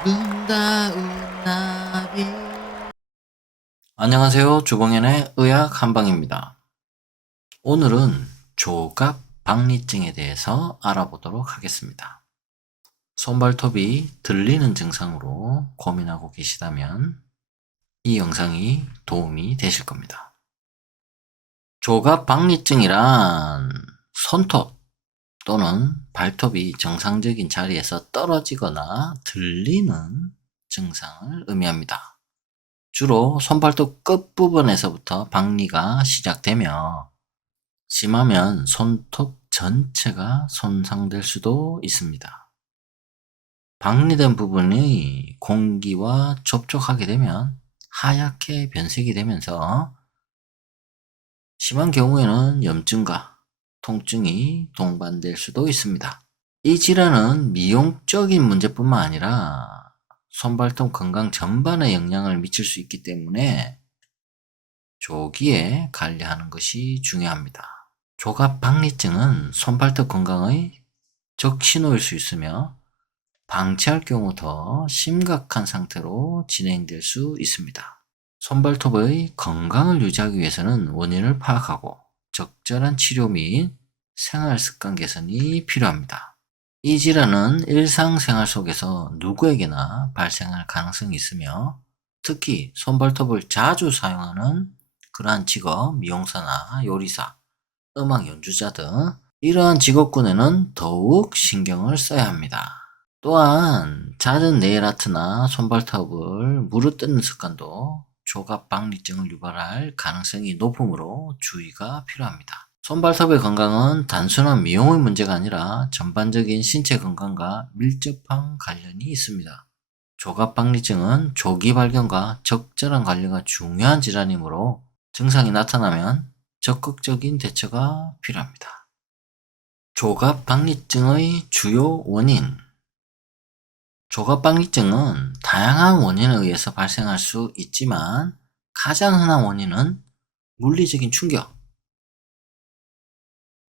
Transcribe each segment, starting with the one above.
아름다운 나비. 안녕하세요. 주봉현의 의학 한방입니다. 오늘은 조갑 박리증에 대해서 알아보도록 하겠습니다. 손발톱이 들리는 증상으로 고민하고 계시다면 이 영상이 도움이 되실 겁니다. 조갑 박리증이란 손톱 또는 발톱이 정상적인 자리에서 떨어지거나 들리는 증상을 의미합니다. 주로 손발톱 끝부분에서부터 박리가 시작되며 심하면 손톱 전체가 손상될 수도 있습니다. 박리된 부분이 공기와 접촉하게 되면 하얗게 변색이 되면서 심한 경우에는 염증과 통증이 동반될 수도 있습니다. 이 질환은 미용적인 문제뿐만 아니라 손발톱 건강 전반에 영향을 미칠 수 있기 때문에 조기에 관리하는 것이 중요합니다. 조갑 박리증은 손발톱 건강의 적신호일 수 있으며 방치할 경우 더 심각한 상태로 진행될 수 있습니다. 손발톱의 건강을 유지하기 위해서는 원인을 파악하고 적절한 치료 및 생활 습관 개선이 필요합니다. 이 질환은 일상생활 속에서 누구에게나 발생할 가능성이 있으며 특히 손발톱을 자주 사용하는 그러한 직업, 미용사나 요리사, 음악 연주자 등 이러한 직업군에는 더욱 신경을 써야 합니다. 또한 잦은 네일아트나 손발톱을 물어뜯는 습관도 조갑 박리증을 유발할 가능성이 높으므로 주의가 필요합니다. 손발톱의 건강은 단순한 미용의 문제가 아니라 전반적인 신체 건강과 밀접한 관련이 있습니다. 조갑 박리증은 조기 발견과 적절한 관리가 중요한 질환이므로 증상이 나타나면 적극적인 대처가 필요합니다. 조갑 박리증의 주요 원인. 조갑 박리증은 다양한 원인에 의해서 발생할 수 있지만 가장 흔한 원인은 물리적인 충격,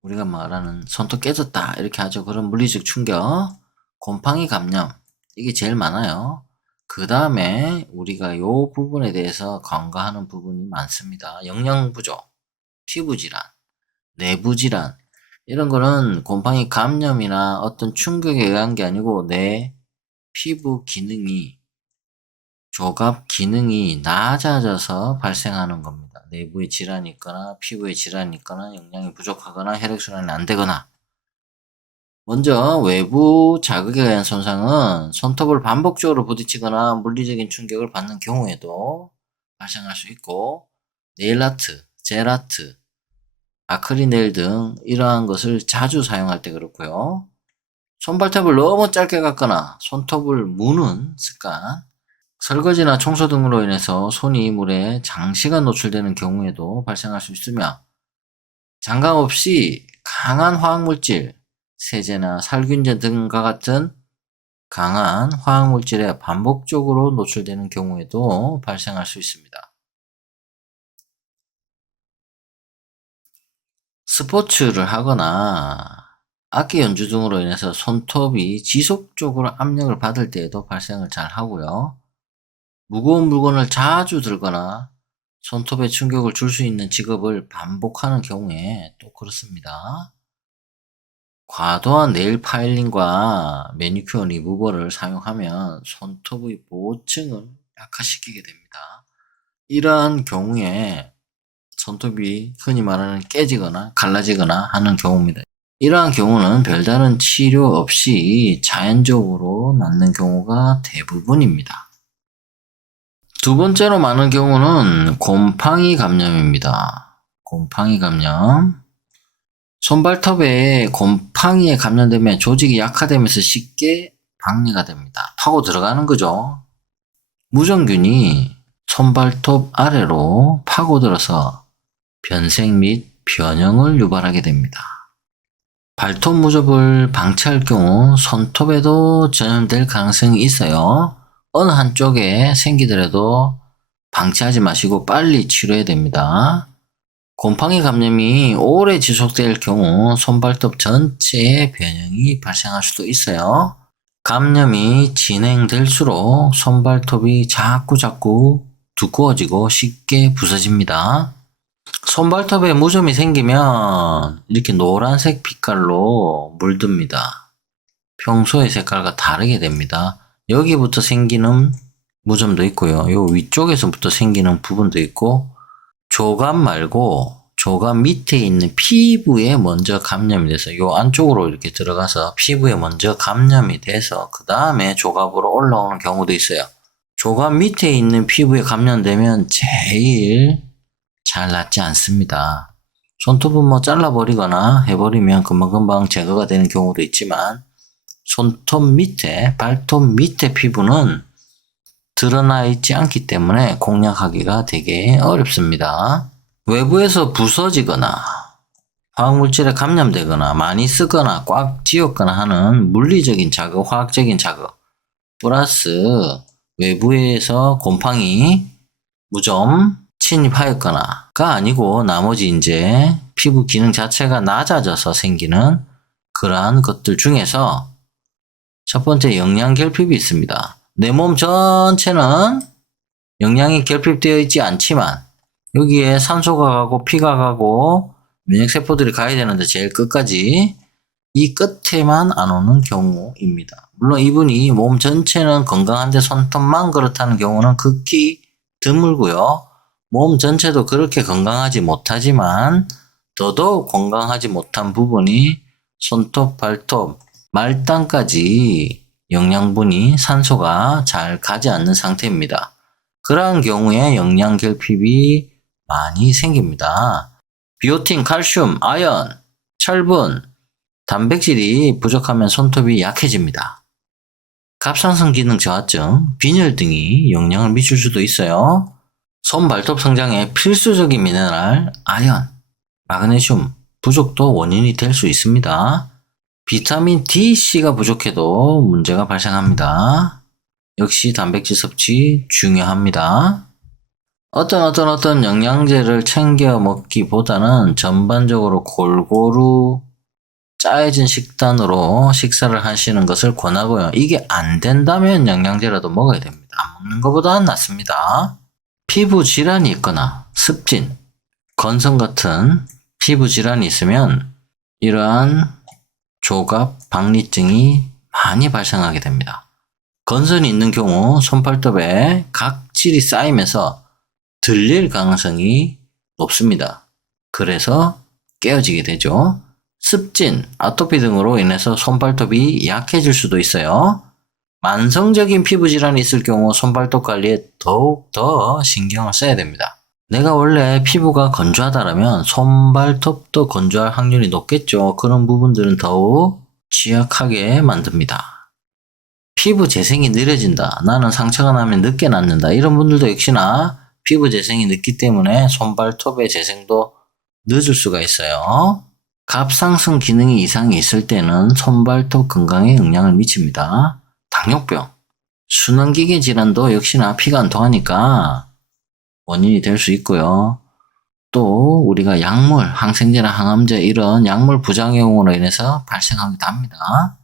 우리가 말하는 손톱 깨졌다 이렇게 하죠. 그런 물리적 충격, 곰팡이 감염, 이게 제일 많아요. 그 다음에 우리가 요 부분에 대해서 간과하는 부분이 많습니다. 영양 부족, 피부 질환, 내부 질환, 이런 거는 곰팡이 감염이나 어떤 충격에 의한 게 아니고 내 피부 기능이, 조갑 기능이 낮아져서 발생하는 겁니다. 내부에 질환이 있거나 피부에 질환이 있거나 영양이 부족하거나 혈액순환이 안 되거나. 먼저 외부 자극에 의한 손상은 손톱을 반복적으로 부딪히거나 물리적인 충격을 받는 경우에도 발생할 수 있고, 네일아트, 젤아트, 아크릴 네일 등 이러한 것을 자주 사용할 때 그렇고요. 손발톱을 너무 짧게 깎거나 손톱을 무는 습관, 설거지나 청소 등으로 인해서 손이 물에 장시간 노출되는 경우에도 발생할 수 있으며 장갑 없이 강한 화학물질, 세제나 살균제 등과 같은 강한 화학물질에 반복적으로 노출되는 경우에도 발생할 수 있습니다. 스포츠를 하거나 악기 연주 등으로 인해서 손톱이 지속적으로 압력을 받을 때에도 발생을 잘 하고요. 무거운 물건을 자주 들거나 손톱에 충격을 줄 수 있는 직업을 반복하는 경우에 또 그렇습니다. 과도한 네일 파일링과 매니큐어 리무버를 사용하면 손톱의 보호층을 약화시키게 됩니다. 이러한 경우에 손톱이 흔히 말하는 깨지거나 갈라지거나 하는 경우입니다. 이러한 경우는 별다른 치료 없이 자연적으로 낫는 경우가 대부분입니다. 두 번째로 많은 경우는 곰팡이 감염입니다. 곰팡이 감염. 손발톱에 곰팡이에 감염되면 조직이 약화되면서 쉽게 박리가 됩니다. 파고 들어가는 거죠. 무정균이 손발톱 아래로 파고들어서 변색 및 변형을 유발하게 됩니다. 발톱 무접을 방치할 경우 손톱에도 전염될 가능성이 있어요. 어느 한쪽에 생기더라도 방치하지 마시고 빨리 치료해야 됩니다. 곰팡이 감염이 오래 지속될 경우 손발톱 전체에 변형이 발생할 수도 있어요. 감염이 진행될수록 손발톱이 자꾸 두꺼워지고 쉽게 부서집니다. 손발톱에 무좀이 생기면 이렇게 노란색 빛깔로 물듭니다. 평소의 색깔과 다르게 됩니다. 여기부터 생기는 무좀도 있고요. 요 위쪽에서부터 생기는 부분도 있고, 조갑 말고 조갑 밑에 있는 피부에 먼저 감염이 돼서 요 안쪽으로 이렇게 들어가서 피부에 먼저 감염이 돼서 그 다음에 조갑으로 올라오는 경우도 있어요. 조갑 밑에 있는 피부에 감염되면 제일 잘 낫지 않습니다. 손톱은 뭐 잘라버리거나 해버리면 금방금방 제거가 되는 경우도 있지만, 손톱 밑에, 발톱 밑에 피부는 드러나 있지 않기 때문에 공략하기가 되게 어렵습니다. 외부에서 부서지거나 화학물질에 감염되거나 많이 쓰거나 꽉 쥐었거나 하는 물리적인 자극, 화학적인 자극 플러스 외부에서 곰팡이, 무좀 침입하였거나가 아니고 나머지 이제 피부 기능 자체가 낮아져서 생기는 그러한 것들 중에서 첫 번째 영양 결핍이 있습니다. 내 몸 전체는 영양이 결핍되어 있지 않지만 여기에 산소가 가고 피가 가고 면역세포들이 가야 되는데 제일 끝까지 이 끝에만 안 오는 경우입니다. 물론 이분이 몸 전체는 건강한데 손톱만 그렇다는 경우는 극히 드물고요. 몸 전체도 그렇게 건강하지 못하지만 더더욱 건강하지 못한 부분이 손톱, 발톱, 말단까지 영양분이 산소가 잘 가지 않는 상태입니다. 그러한 경우에 영양 결핍이 많이 생깁니다. 비오틴, 칼슘, 아연, 철분, 단백질이 부족하면 손톱이 약해집니다. 갑상선 기능 저하증, 빈혈 등이 영향을 미칠 수도 있어요. 손, 발톱 성장에 필수적인 미네랄, 아연, 마그네슘 부족도 원인이 될 수 있습니다. 비타민 D, C가 부족해도 문제가 발생합니다. 역시 단백질 섭취 중요합니다. 어떤 영양제를 챙겨 먹기보다는 전반적으로 골고루 짜여진 식단으로 식사를 하시는 것을 권하고요. 이게 안 된다면 영양제라도 먹어야 됩니다. 안 먹는 것보다는 낫습니다. 피부 질환이 있거나 습진, 건성 같은 피부 질환이 있으면 이러한 조갑, 박리증이 많이 발생하게 됩니다. 건선이 있는 경우 손발톱에 각질이 쌓이면서 들릴 가능성이 높습니다. 그래서 깨어지게 되죠. 습진, 아토피 등으로 인해서 손발톱이 약해질 수도 있어요. 만성적인 피부 질환이 있을 경우 손발톱 관리에 더욱 더 신경을 써야 됩니다. 내가 원래 피부가 건조하다면 손발톱도 건조할 확률이 높겠죠. 그런 부분들은 더욱 취약하게 만듭니다. 피부 재생이 느려진다. 나는 상처가 나면 늦게 낫는다. 이런 분들도 역시나 피부 재생이 늦기 때문에 손발톱의 재생도 늦을 수가 있어요. 갑상선 기능이 이상이 있을 때는 손발톱 건강에 영향을 미칩니다. 당뇨병, 순환기계 질환도 역시나 피가 안 통하니까 원인이 될 수 있고요. 또 우리가 약물, 항생제나 항암제 이런 약물 부작용으로 인해서 발생하기도 합니다.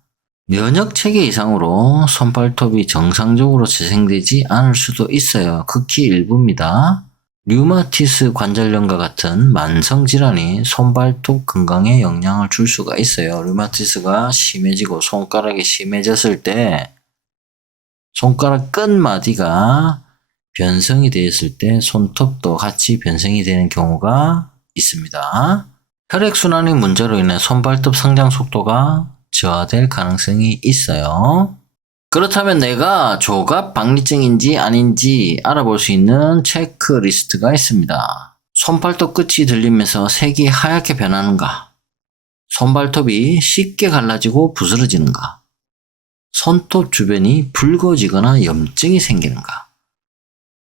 면역체계 이상으로 손발톱이 정상적으로 재생되지 않을 수도 있어요. 극히 일부입니다. 류마티스 관절염과 같은 만성질환이 손발톱 건강에 영향을 줄 수가 있어요. 류마티스가 심해지고 손가락이 심해졌을 때 손가락 끝마디가 변성이 되었을 때 손톱도 같이 변성이 되는 경우가 있습니다. 혈액순환의 문제로 인해 손발톱 성장 속도가 저하될 가능성이 있어요. 그렇다면 내가 조갑 박리증인지 아닌지 알아볼 수 있는 체크리스트가 있습니다. 손발톱 끝이 들리면서 색이 하얗게 변하는가? 손발톱이 쉽게 갈라지고 부스러지는가? 손톱 주변이 붉어지거나 염증이 생기는가?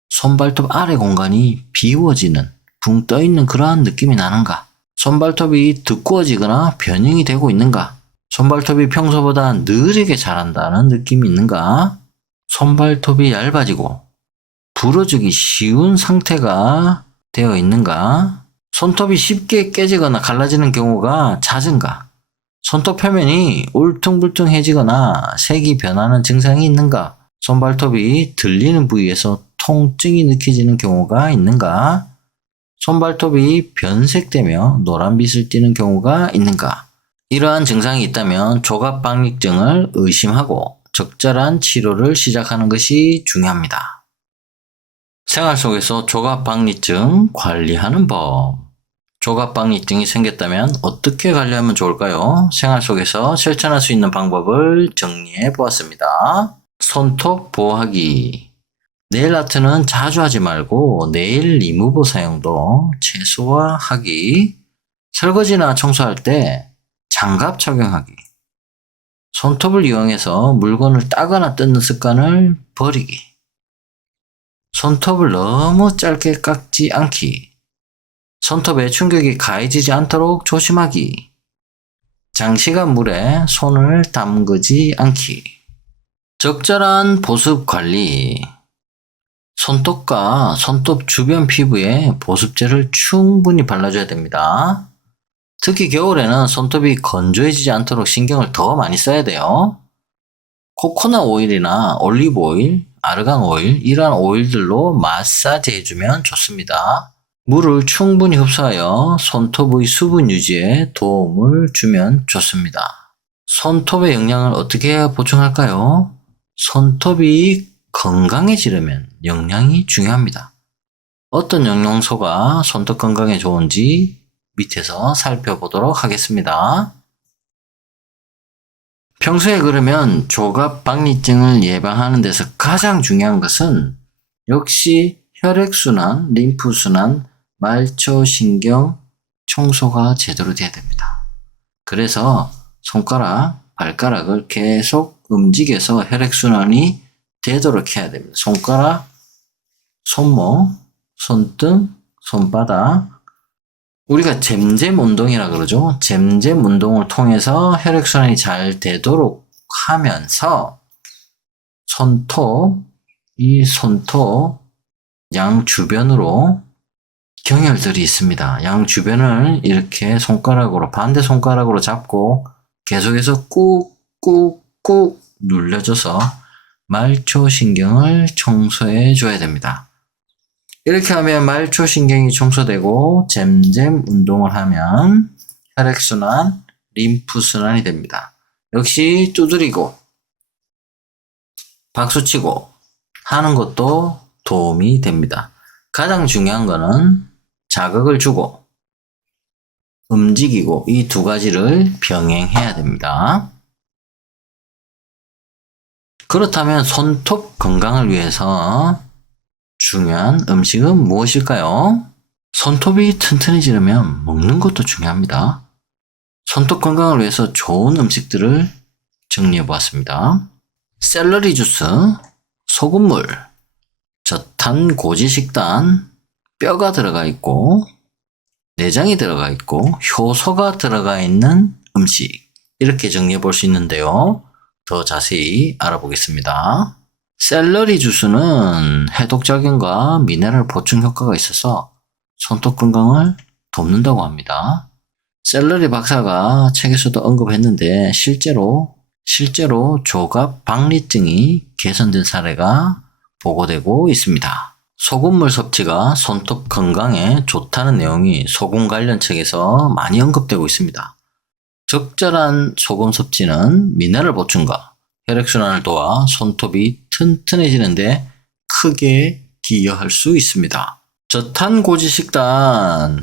손발톱 아래 공간이 비워지는, 붕 떠있는 그러한 느낌이 나는가? 손발톱이 두꺼워지거나 변형이 되고 있는가? 손발톱이 평소보다 느리게 자란다는 느낌이 있는가? 손발톱이 얇아지고 부러지기 쉬운 상태가 되어 있는가? 손톱이 쉽게 깨지거나 갈라지는 경우가 잦은가? 손톱 표면이 울퉁불퉁해지거나 색이 변하는 증상이 있는가? 손발톱이 들리는 부위에서 통증이 느껴지는 경우가 있는가? 손발톱이 변색되며 노란빛을 띠는 경우가 있는가? 이러한 증상이 있다면 조갑박리증을 의심하고 적절한 치료를 시작하는 것이 중요합니다. 생활 속에서 조갑박리증 관리하는 법. 조갑박리증이 생겼다면 어떻게 관리하면 좋을까요? 생활 속에서 실천할 수 있는 방법을 정리해 보았습니다. 손톱 보호하기. 네일 아트는 자주 하지 말고 네일 리무버 사용도 최소화하기. 설거지나 청소할 때 장갑 착용하기. 손톱을 이용해서 물건을 따거나 뜯는 습관을 버리기. 손톱을 너무 짧게 깎지 않기. 손톱에 충격이 가해지지 않도록 조심하기. 장시간 물에 손을 담그지 않기. 적절한 보습 관리. 손톱과 손톱 주변 피부에 보습제를 충분히 발라줘야 됩니다. 특히 겨울에는 손톱이 건조해지지 않도록 신경을 더 많이 써야 돼요. 코코넛 오일이나 올리브 오일, 아르간 오일, 이러한 오일들로 마사지 해주면 좋습니다. 물을 충분히 흡수하여 손톱의 수분 유지에 도움을 주면 좋습니다. 손톱의 영양을 어떻게 보충할까요? 손톱이 건강해지려면 영양이 중요합니다. 어떤 영양소가 손톱 건강에 좋은지 밑에서 살펴보도록 하겠습니다. 평소에 그러면 조갑박리증을 예방하는 데서 가장 중요한 것은 역시 혈액순환, 림프순환, 말초신경 청소가 제대로 돼야 됩니다. 그래서 손가락, 발가락을 계속 움직여서 혈액순환이 되도록 해야 됩니다. 손가락, 손목, 손등, 손바닥. 우리가 잼잼 운동이라 그러죠. 잼잼 운동을 통해서 혈액순환이 잘 되도록 하면서 이 손톱 양 주변으로 경혈들이 있습니다. 양 주변을 이렇게 손가락으로, 반대 손가락으로 잡고 계속해서 꾹꾹꾹 눌려줘서 말초신경을 청소해 줘야 됩니다. 이렇게 하면 말초신경이 청소되고 잼잼 운동을 하면 혈액순환, 림프순환이 됩니다. 역시 두드리고 박수치고 하는 것도 도움이 됩니다. 가장 중요한 거는 자극을 주고 움직이고 이 두 가지를 병행해야 됩니다. 그렇다면 손톱 건강을 위해서 중요한 음식은 무엇일까요? 손톱이 튼튼해지려면 먹는 것도 중요합니다. 손톱 건강을 위해서 좋은 음식들을 정리해 보았습니다. 샐러리 주스, 소금물, 저탄 고지 식단, 뼈가 들어가 있고 내장이 들어가 있고 효소가 들어가 있는 음식, 이렇게 정리해 볼 수 있는데요. 더 자세히 알아보겠습니다. 샐러리 주스는 해독작용과 미네랄 보충 효과가 있어서 손톱 건강을 돕는다고 합니다. 샐러리 박사가 책에서도 언급했는데 실제로 조갑박리증이 개선된 사례가 보고되고 있습니다. 소금물 섭취가 손톱 건강에 좋다는 내용이 소금 관련 책에서 많이 언급되고 있습니다. 적절한 소금 섭취는 미네랄 보충과 혈액순환을 도와 손톱이 튼튼해지는데 크게 기여할 수 있습니다. 저탄고지 식단,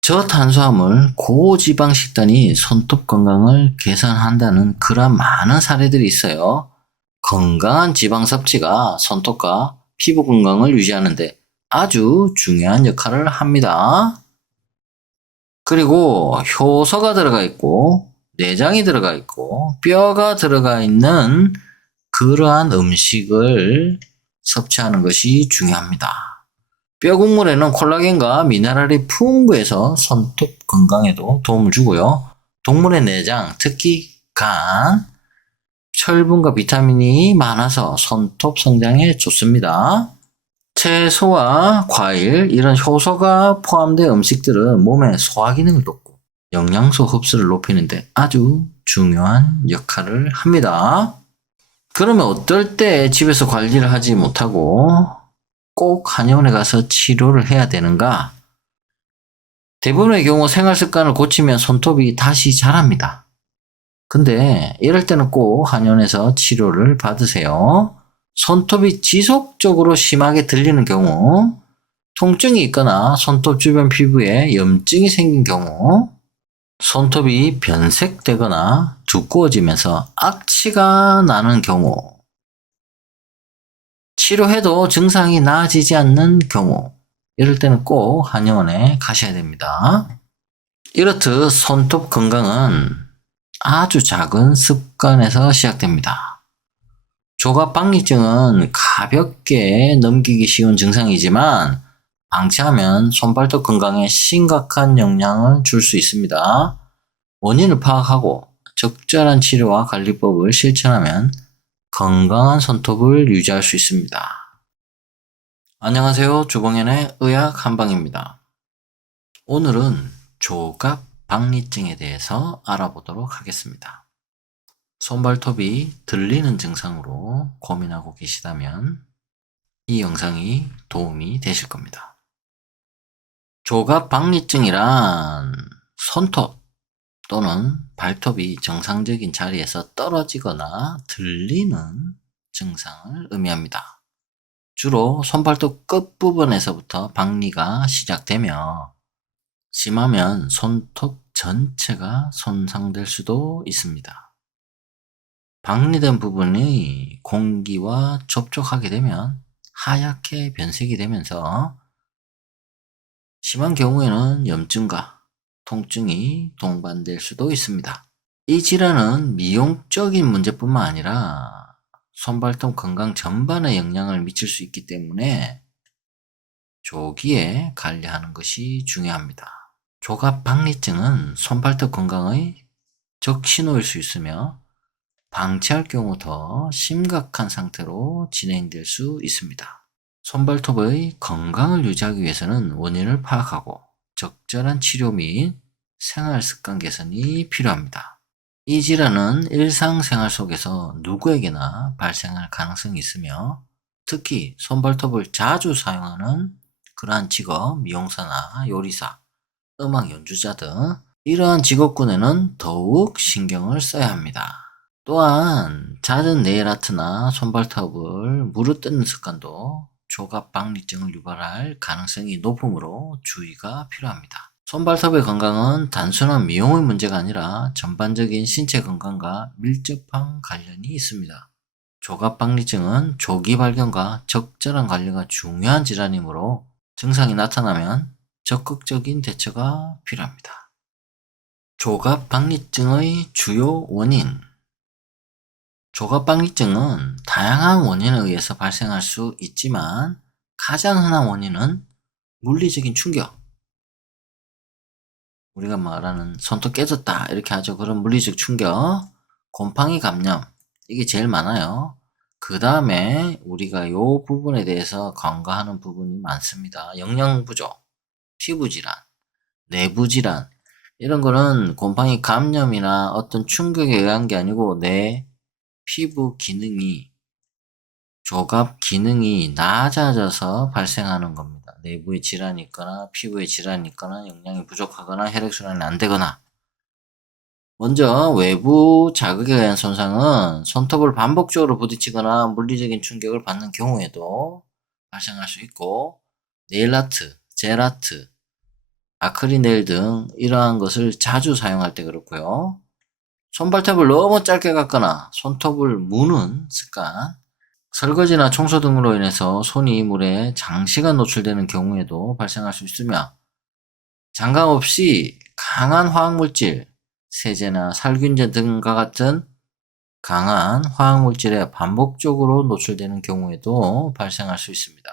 저탄수화물, 고지방 식단이 손톱 건강을 개선한다는 그런 많은 사례들이 있어요. 건강한 지방 섭취가 손톱과 피부 건강을 유지하는데 아주 중요한 역할을 합니다. 그리고 효소가 들어가 있고 내장이 들어가 있고 뼈가 들어가 있는 그러한 음식을 섭취하는 것이 중요합니다. 뼈 국물에는 콜라겐과 미네랄이 풍부해서 손톱 건강에도 도움을 주고요. 동물의 내장, 특히 간, 철분과 비타민이 많아서 손톱 성장에 좋습니다. 채소와 과일, 이런 효소가 포함된 음식들은 몸의 소화 기능을 돕고 영양소 흡수를 높이는데 아주 중요한 역할을 합니다. 그러면 어떨 때 집에서 관리를 하지 못하고 꼭 한의원에 가서 치료를 해야 되는가? 대부분의 경우 생활 습관을 고치면 손톱이 다시 자랍니다. 근데 이럴 때는 꼭 한의원에서 치료를 받으세요. 손톱이 지속적으로 심하게 들리는 경우, 통증이 있거나 손톱 주변 피부에 염증이 생긴 경우, 손톱이 변색되거나 두꺼워지면서 악취가 나는 경우, 치료해도 증상이 나아지지 않는 경우, 이럴 때는 꼭 한의원에 가셔야 됩니다. 이렇듯 손톱 건강은 아주 작은 습관에서 시작됩니다. 조갑박리증은 가볍게 넘기기 쉬운 증상이지만 방치하면 손발톱 건강에 심각한 영향을 줄 수 있습니다. 원인을 파악하고 적절한 치료와 관리법을 실천하면 건강한 손톱을 유지할 수 있습니다. 안녕하세요. 주봉현의 의학 한방입니다. 오늘은 조갑박리증에 대해서 알아보도록 하겠습니다. 손발톱이 들리는 증상으로 고민하고 계시다면 이 영상이 도움이 되실 겁니다. 조갑박리증이란 손톱 또는 발톱이 정상적인 자리에서 떨어지거나 들리는 증상을 의미합니다. 주로 손발톱 끝부분에서부터 박리가 시작되며 심하면 손톱 전체가 손상될 수도 있습니다. 박리된 부분이 공기와 접촉하게 되면 하얗게 변색이 되면서 심한 경우에는 염증과 통증이 동반될 수도 있습니다. 이 질환은 미용적인 문제뿐만 아니라 손발톱 건강 전반에 영향을 미칠 수 있기 때문에 조기에 관리하는 것이 중요합니다. 조갑박리증은 손발톱 건강의 적신호일 수 있으며 방치할 경우 더 심각한 상태로 진행될 수 있습니다. 손발톱의 건강을 유지하기 위해서는 원인을 파악하고 적절한 치료 및 생활 습관 개선이 필요합니다. 이 질환은 일상생활 속에서 누구에게나 발생할 가능성이 있으며 특히 손발톱을 자주 사용하는 그러한 직업, 미용사나 요리사, 음악 연주자 등 이러한 직업군에는 더욱 신경을 써야 합니다. 또한 잦은 네일아트나 손발톱을 물어뜯는 습관도 조갑박리증을 유발할 가능성이 높으므로 주의가 필요합니다. 손발톱의 건강은 단순한 미용의 문제가 아니라 전반적인 신체 건강과 밀접한 관련이 있습니다. 조갑박리증은 조기 발견과 적절한 관리가 중요한 질환이므로 증상이 나타나면 적극적인 대처가 필요합니다. 조갑박리증의 주요 원인. 조갑박리증은 다양한 원인에 의해서 발생할 수 있지만 가장 흔한 원인은 물리적인 충격. 우리가 말하는 손톱 깨졌다 이렇게 하죠. 그런 물리적 충격, 곰팡이 감염 이게 제일 많아요. 그 다음에 우리가 이 부분에 대해서 간과하는 부분이 많습니다. 영양 부족, 피부 질환, 내부 질환 이런 거는 곰팡이 감염이나 어떤 충격에 의한 게 아니고 내 피부 기능이 조갑 기능이 낮아져서 발생하는 겁니다. 내부에 질환이 있거나 피부에 질환이 있거나 영양이 부족하거나 혈액순환이 안 되거나 먼저 외부 자극에 의한 손상은 손톱을 반복적으로 부딪히거나 물리적인 충격을 받는 경우에도 발생할 수 있고 네일아트, 젤아트, 아크릴네일 등 이러한 것을 자주 사용할 때 그렇고요. 손발톱을 너무 짧게 깎거나 손톱을 무는 습관, 설거지나 청소 등으로 인해서 손이 물에 장시간 노출되는 경우에도 발생할 수 있으며 장갑 없이 강한 화학물질, 세제나 살균제 등과 같은 강한 화학물질에 반복적으로 노출되는 경우에도 발생할 수 있습니다.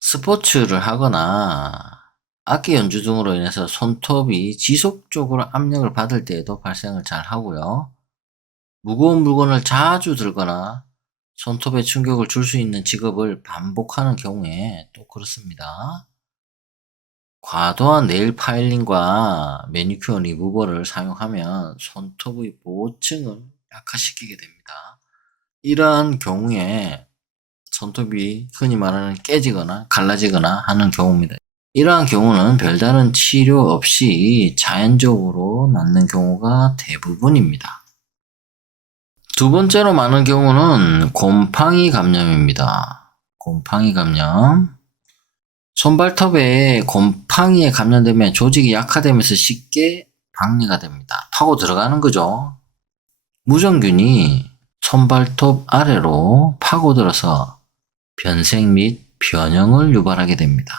스포츠를 하거나 악기 연주 등으로 인해서 손톱이 지속적으로 압력을 받을 때에도 발생을 잘 하고요. 무거운 물건을 자주 들거나 손톱에 충격을 줄 수 있는 직업을 반복하는 경우에 또 그렇습니다. 과도한 네일 파일링과 매니큐어 리무버를 사용하면 손톱의 보호층을 약화시키게 됩니다. 이러한 경우에 손톱이 흔히 말하는 깨지거나 갈라지거나 하는 경우입니다. 이러한 경우는 별다른 치료 없이 자연적으로 낫는 경우가 대부분입니다. 두 번째로 많은 경우는 곰팡이 감염입니다. 곰팡이 감염. 손발톱에 곰팡이에 감염되면 조직이 약화되면서 쉽게 박리가 됩니다. 파고 들어가는 거죠. 무정균이 손발톱 아래로 파고들어서 변색 및 변형을 유발하게 됩니다.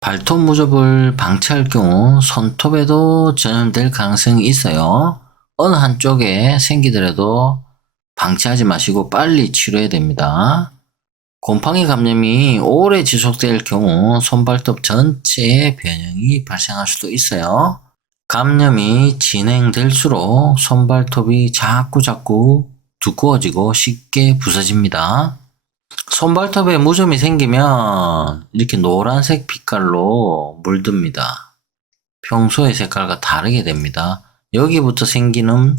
발톱 무접을 방치할 경우 손톱에도 전염될 가능성이 있어요. 어느 한쪽에 생기더라도 방치하지 마시고 빨리 치료해야 됩니다. 곰팡이 감염이 오래 지속될 경우 손발톱 전체에 변형이 발생할 수도 있어요. 감염이 진행될수록 손발톱이 자꾸 두꺼워지고 쉽게 부서집니다. 손발톱에 무좀이 생기면 이렇게 노란색 빛깔로 물듭니다. 평소의 색깔과 다르게 됩니다. 여기부터 생기는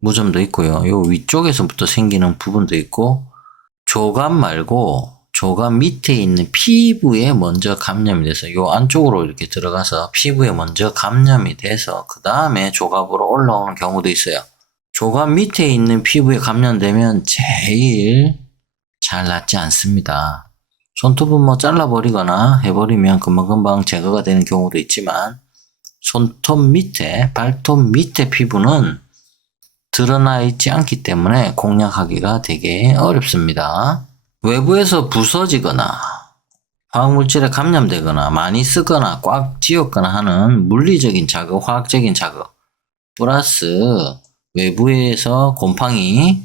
무좀도 있고요. 요 위쪽에서부터 생기는 부분도 있고, 조감 말고 조감 밑에 있는 피부에 먼저 감염이 돼서 요 안쪽으로 이렇게 들어가서 피부에 먼저 감염이 돼서 그 다음에 조갑으로 올라오는 경우도 있어요. 조감 밑에 있는 피부에 감염되면 제일 잘 낫지 않습니다. 손톱은 뭐 잘라버리거나 해버리면 금방금방 제거가 되는 경우도 있지만 손톱 밑에, 발톱 밑에 피부는 드러나 있지 않기 때문에 공략하기가 되게 어렵습니다. 외부에서 부서지거나 화학물질에 감염되거나 많이 쓰거나 꽉 쥐었거나 하는 물리적인 자극, 화학적인 자극 플러스 외부에서 곰팡이,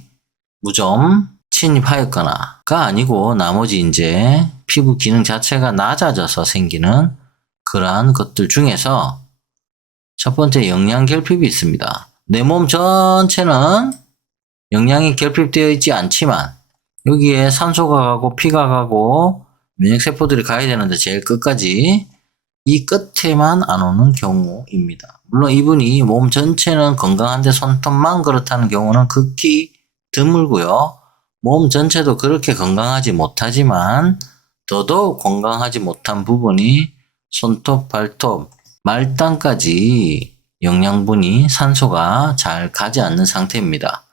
무좀 침입하였거나가 아니고 나머지 이제 피부 기능 자체가 낮아져서 생기는 그러한 것들 중에서 첫 번째 영양결핍이 있습니다. 내 몸 전체는 영양이 결핍되어 있지 않지만 여기에 산소가 가고 피가 가고 면역세포들이 가야 되는데 제일 끝까지 이 끝에만 안 오는 경우입니다. 물론 이분이 몸 전체는 건강한데 손톱만 그렇다는 경우는 극히 드물고요. 몸 전체도 그렇게 건강하지 못하지만 더더욱 건강하지 못한 부분이 손톱, 발톱, 말단까지 영양분이 산소가 잘 가지 않는 상태입니다.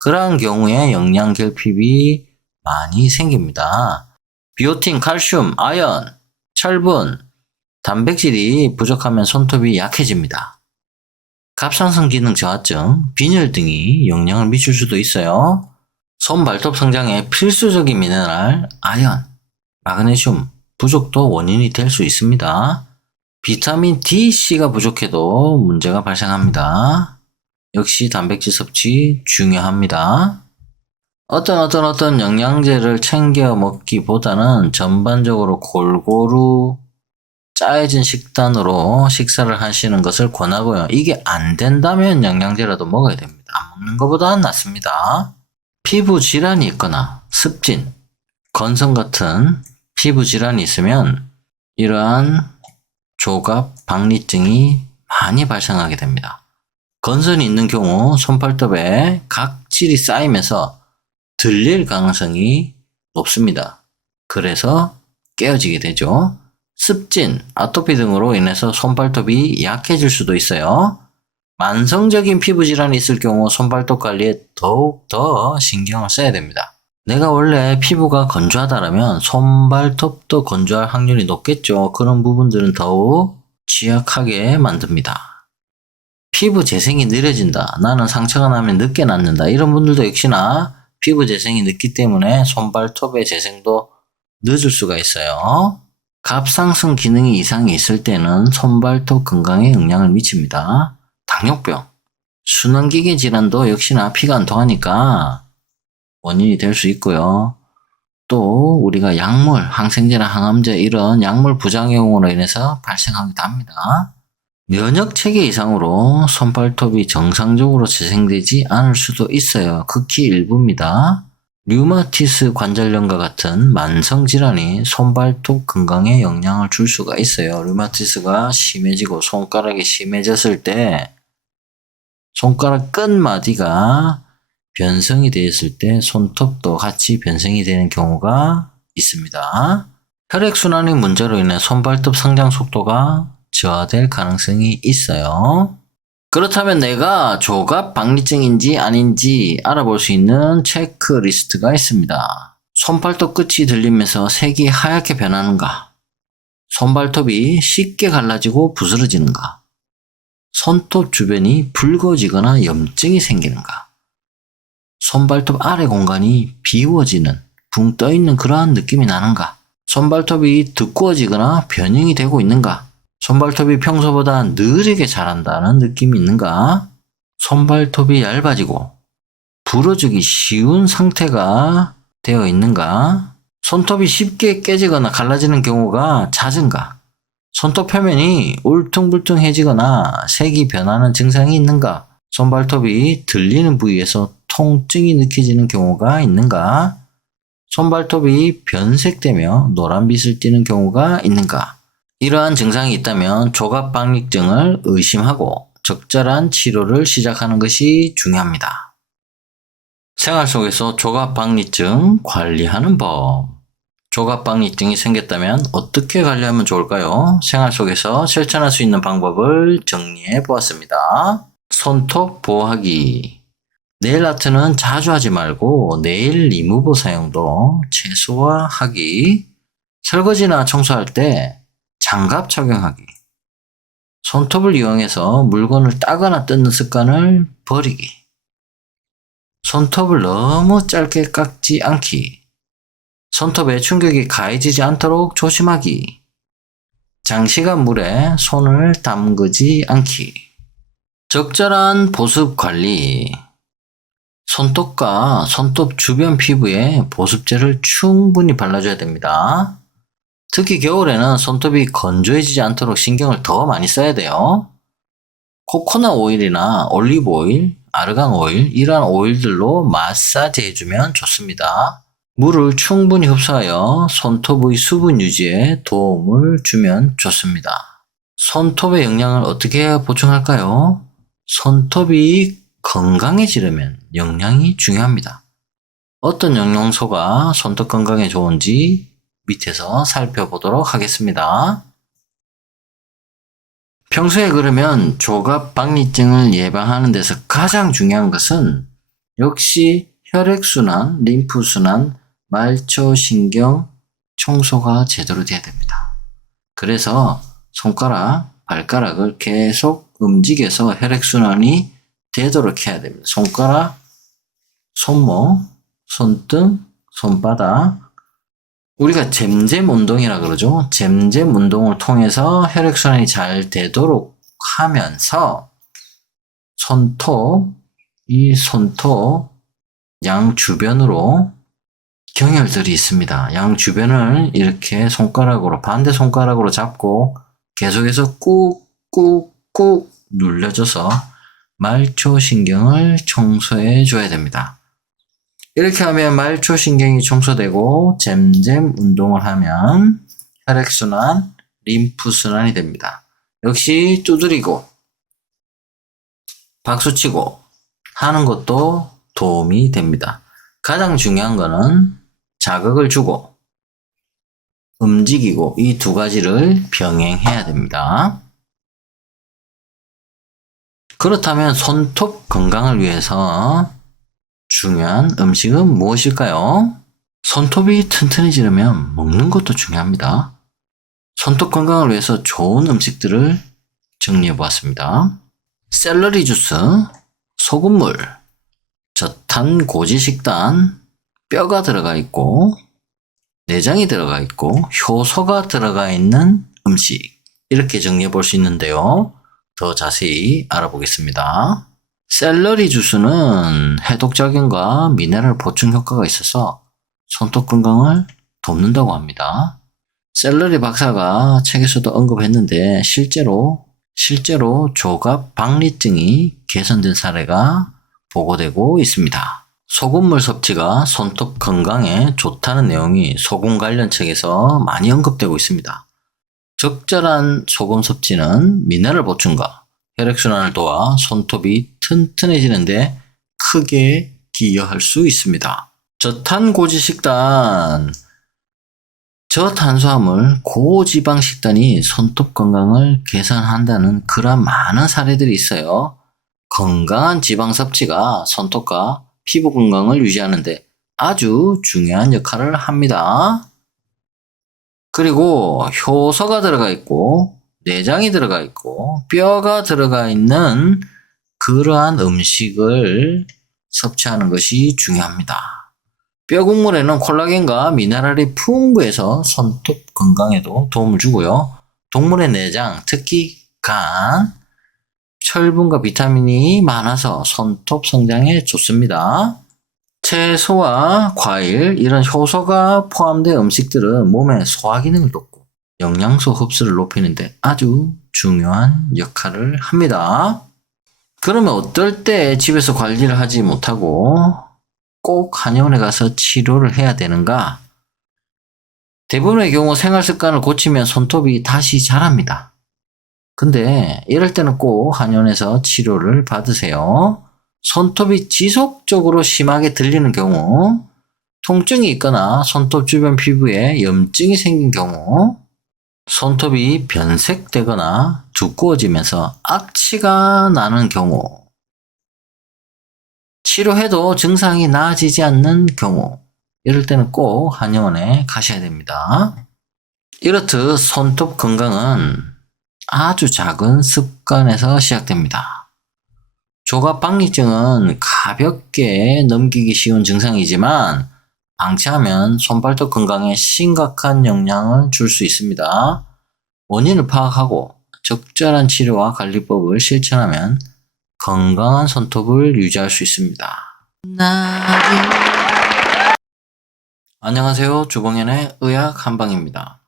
그러한 경우에 영양결핍이 많이 생깁니다. 비오틴, 칼슘, 아연, 철분, 단백질이 부족하면 손톱이 약해집니다. 갑상선 기능 저하증, 빈혈 등이 영향을 미칠 수도 있어요. 손 발톱 성장에 필수적인 미네랄, 아연, 마그네슘 부족도 원인이 될 수 있습니다. 비타민 D, C가 부족해도 문제가 발생합니다. 역시 단백질 섭취 중요합니다. 어떤 영양제를 챙겨 먹기보다는 전반적으로 골고루 짜여진 식단으로 식사를 하시는 것을 권하고요. 이게 안 된다면 영양제라도 먹어야 됩니다. 안 먹는 것보다는 낫습니다. 피부 질환이 있거나 습진, 건성 같은 피부 질환이 있으면 이러한 조갑, 박리증이 많이 발생하게 됩니다. 건선이 있는 경우 손발톱에 각질이 쌓이면서 들릴 가능성이 높습니다. 그래서 깨어지게 되죠. 습진, 아토피 등으로 인해서 손발톱이 약해질 수도 있어요. 만성적인 피부 질환이 있을 경우 손발톱 관리에 더욱 더 신경을 써야 됩니다. 내가 원래 피부가 건조하다면 손발톱도 건조할 확률이 높겠죠. 그런 부분들은 더욱 취약하게 만듭니다. 피부 재생이 느려진다. 나는 상처가 나면 늦게 낫는다. 이런 분들도 역시나 피부 재생이 늦기 때문에 손발톱의 재생도 늦을 수가 있어요. 갑상선 기능이 이상이 있을 때는 손발톱 건강에 영향을 미칩니다. 당뇨병, 순환기계 질환도 역시나 피가 안 통하니까 원인이 될 수 있고요. 또 우리가 약물, 항생제나 항암제 이런 약물 부작용으로 인해서 발생하기도 합니다. 면역체계 이상으로 손발톱이 정상적으로 재생되지 않을 수도 있어요. 극히 일부입니다. 류마티스 관절염과 같은 만성 질환이 손발톱 건강에 영향을 줄 수가 있어요. 류마티스가 심해지고 손가락이 심해졌을 때 손가락 끝마디가 변성이 되었을 때 손톱도 같이 변성이 되는 경우가 있습니다. 혈액순환의 문제로 인해 손발톱 성장 속도가 저하될 가능성이 있어요. 그렇다면 내가 조갑박리증인지 아닌지 알아볼 수 있는 체크리스트가 있습니다. 손발톱 끝이 들리면서 색이 하얗게 변하는가? 손발톱이 쉽게 갈라지고 부스러지는가? 손톱 주변이 붉어지거나 염증이 생기는가? 손발톱 아래 공간이 비워지는, 붕 떠있는 그러한 느낌이 나는가? 손발톱이 두꺼워지거나 변형이 되고 있는가? 손발톱이 평소보다 느리게 자란다는 느낌이 있는가? 손발톱이 얇아지고 부러지기 쉬운 상태가 되어 있는가? 손톱이 쉽게 깨지거나 갈라지는 경우가 잦은가? 손톱 표면이 울퉁불퉁해지거나 색이 변하는 증상이 있는가? 손발톱이 들리는 부위에서 통증이 느껴지는 경우가 있는가? 손발톱이 변색되며 노란빛을 띠는 경우가 있는가? 이러한 증상이 있다면 조갑박리증을 의심하고 적절한 치료를 시작하는 것이 중요합니다. 생활 속에서 조갑박리증 관리하는 법. 조갑박리증이 생겼다면 어떻게 관리하면 좋을까요? 생활 속에서 실천할 수 있는 방법을 정리해 보았습니다. 손톱 보호하기. 네일 아트는 자주 하지 말고 네일 리무버 사용도 최소화하기. 설거지나 청소할 때 장갑 착용하기. 손톱을 이용해서 물건을 따거나 뜯는 습관을 버리기. 손톱을 너무 짧게 깎지 않기. 손톱에 충격이 가해지지 않도록 조심하기. 장시간 물에 손을 담그지 않기. 적절한 보습 관리. 손톱과 손톱 주변 피부에 보습제를 충분히 발라줘야 됩니다. 특히 겨울에는 손톱이 건조해지지 않도록 신경을 더 많이 써야 돼요. 코코넛 오일이나 올리브 오일, 아르간 오일, 이러한 오일들로 마사지 해주면 좋습니다. 물을 충분히 흡수하여 손톱의 수분 유지에 도움을 주면 좋습니다. 손톱의 영양을 어떻게 보충할까요? 손톱이 건강해지려면 영양이 중요합니다. 어떤 영양소가 손톱 건강에 좋은지 밑에서 살펴보도록 하겠습니다. 평소에 그러면 조갑박리증을 예방하는 데서 가장 중요한 것은 역시 혈액순환, 림프순환, 말초신경 청소가 제대로 돼야 됩니다. 그래서 손가락, 발가락을 계속 움직여서 혈액순환이 되도록 해야 됩니다. 손가락, 손목, 손등, 손바닥. 우리가 잼잼 운동이라 그러죠. 잼잼 운동을 통해서 혈액순환이 잘 되도록 하면서 이 손톱 양 주변으로 경혈들이 있습니다. 양 주변을 이렇게 손가락으로, 반대 손가락으로 잡고 계속해서 꾹꾹꾹 눌려줘서 말초신경을 청소해 줘야 됩니다. 이렇게 하면 말초신경이 청소되고 잼잼 운동을 하면 혈액순환, 림프순환이 됩니다. 역시 두드리고 박수치고 하는 것도 도움이 됩니다. 가장 중요한 거는 자극을 주고 움직이고 이 두 가지를 병행해야 됩니다. 그렇다면 손톱 건강을 위해서 중요한 음식은 무엇일까요? 손톱이 튼튼해지려면 먹는 것도 중요합니다. 손톱 건강을 위해서 좋은 음식들을 정리해 보았습니다. 샐러리 주스, 소금물, 저탄 고지 식단, 뼈가 들어가 있고 내장이 들어가 있고 효소가 들어가 있는 음식, 이렇게 정리해 볼 수 있는데요. 더 자세히 알아보겠습니다. 샐러리 주스는 해독작용과 미네랄 보충 효과가 있어서 손톱 건강을 돕는다고 합니다. 샐러리 박사가 책에서도 언급했는데 실제로 조갑박리증이 개선된 사례가 보고되고 있습니다. 소금물 섭취가 손톱 건강에 좋다는 내용이 소금 관련 책에서 많이 언급되고 있습니다. 적절한 소금 섭취는 미네랄 보충과 혈액순환을 도와 손톱이 튼튼해지는데 크게 기여할 수 있습니다. 저탄고지 식단, 저탄수화물, 고지방 식단이 손톱 건강을 개선한다는 그런 많은 사례들이 있어요. 건강한 지방 섭취가 손톱과 피부 건강을 유지하는데 아주 중요한 역할을 합니다. 그리고 효소가 들어가 있고 내장이 들어가 있고 뼈가 들어가 있는 그러한 음식을 섭취하는 것이 중요합니다. 뼈 국물에는 콜라겐과 미네랄이 풍부해서 손톱 건강에도 도움을 주고요. 동물의 내장, 특히 간, 철분과 비타민이 많아서 손톱 성장에 좋습니다. 채소와 과일, 이런 효소가 포함된 음식들은 몸의 소화 기능을 돕고 영양소 흡수를 높이는데 아주 중요한 역할을 합니다. 그러면 어떨 때 집에서 관리를 하지 못하고 꼭 한의원에 가서 치료를 해야 되는가? 대부분의 경우 생활 습관을 고치면 손톱이 다시 자랍니다. 근데 이럴 때는 꼭 한의원에서 치료를 받으세요. 손톱이 지속적으로 심하게 들리는 경우, 통증이 있거나 손톱 주변 피부에 염증이 생긴 경우, 손톱이 변색되거나 두꺼워지면서 악취가 나는 경우, 치료해도 증상이 나아지지 않는 경우, 이럴 때는 꼭 한의원에 가셔야 됩니다. 이렇듯 손톱 건강은 아주 작은 습관에서 시작됩니다. 조갑박리증은 가볍게 넘기기 쉬운 증상이지만 방치하면 손발톱 건강에 심각한 영향을 줄 수 있습니다. 원인을 파악하고 적절한 치료와 관리법을 실천하면 건강한 손톱을 유지할 수 있습니다. 안녕하세요. 주봉현의 의학 한방입니다.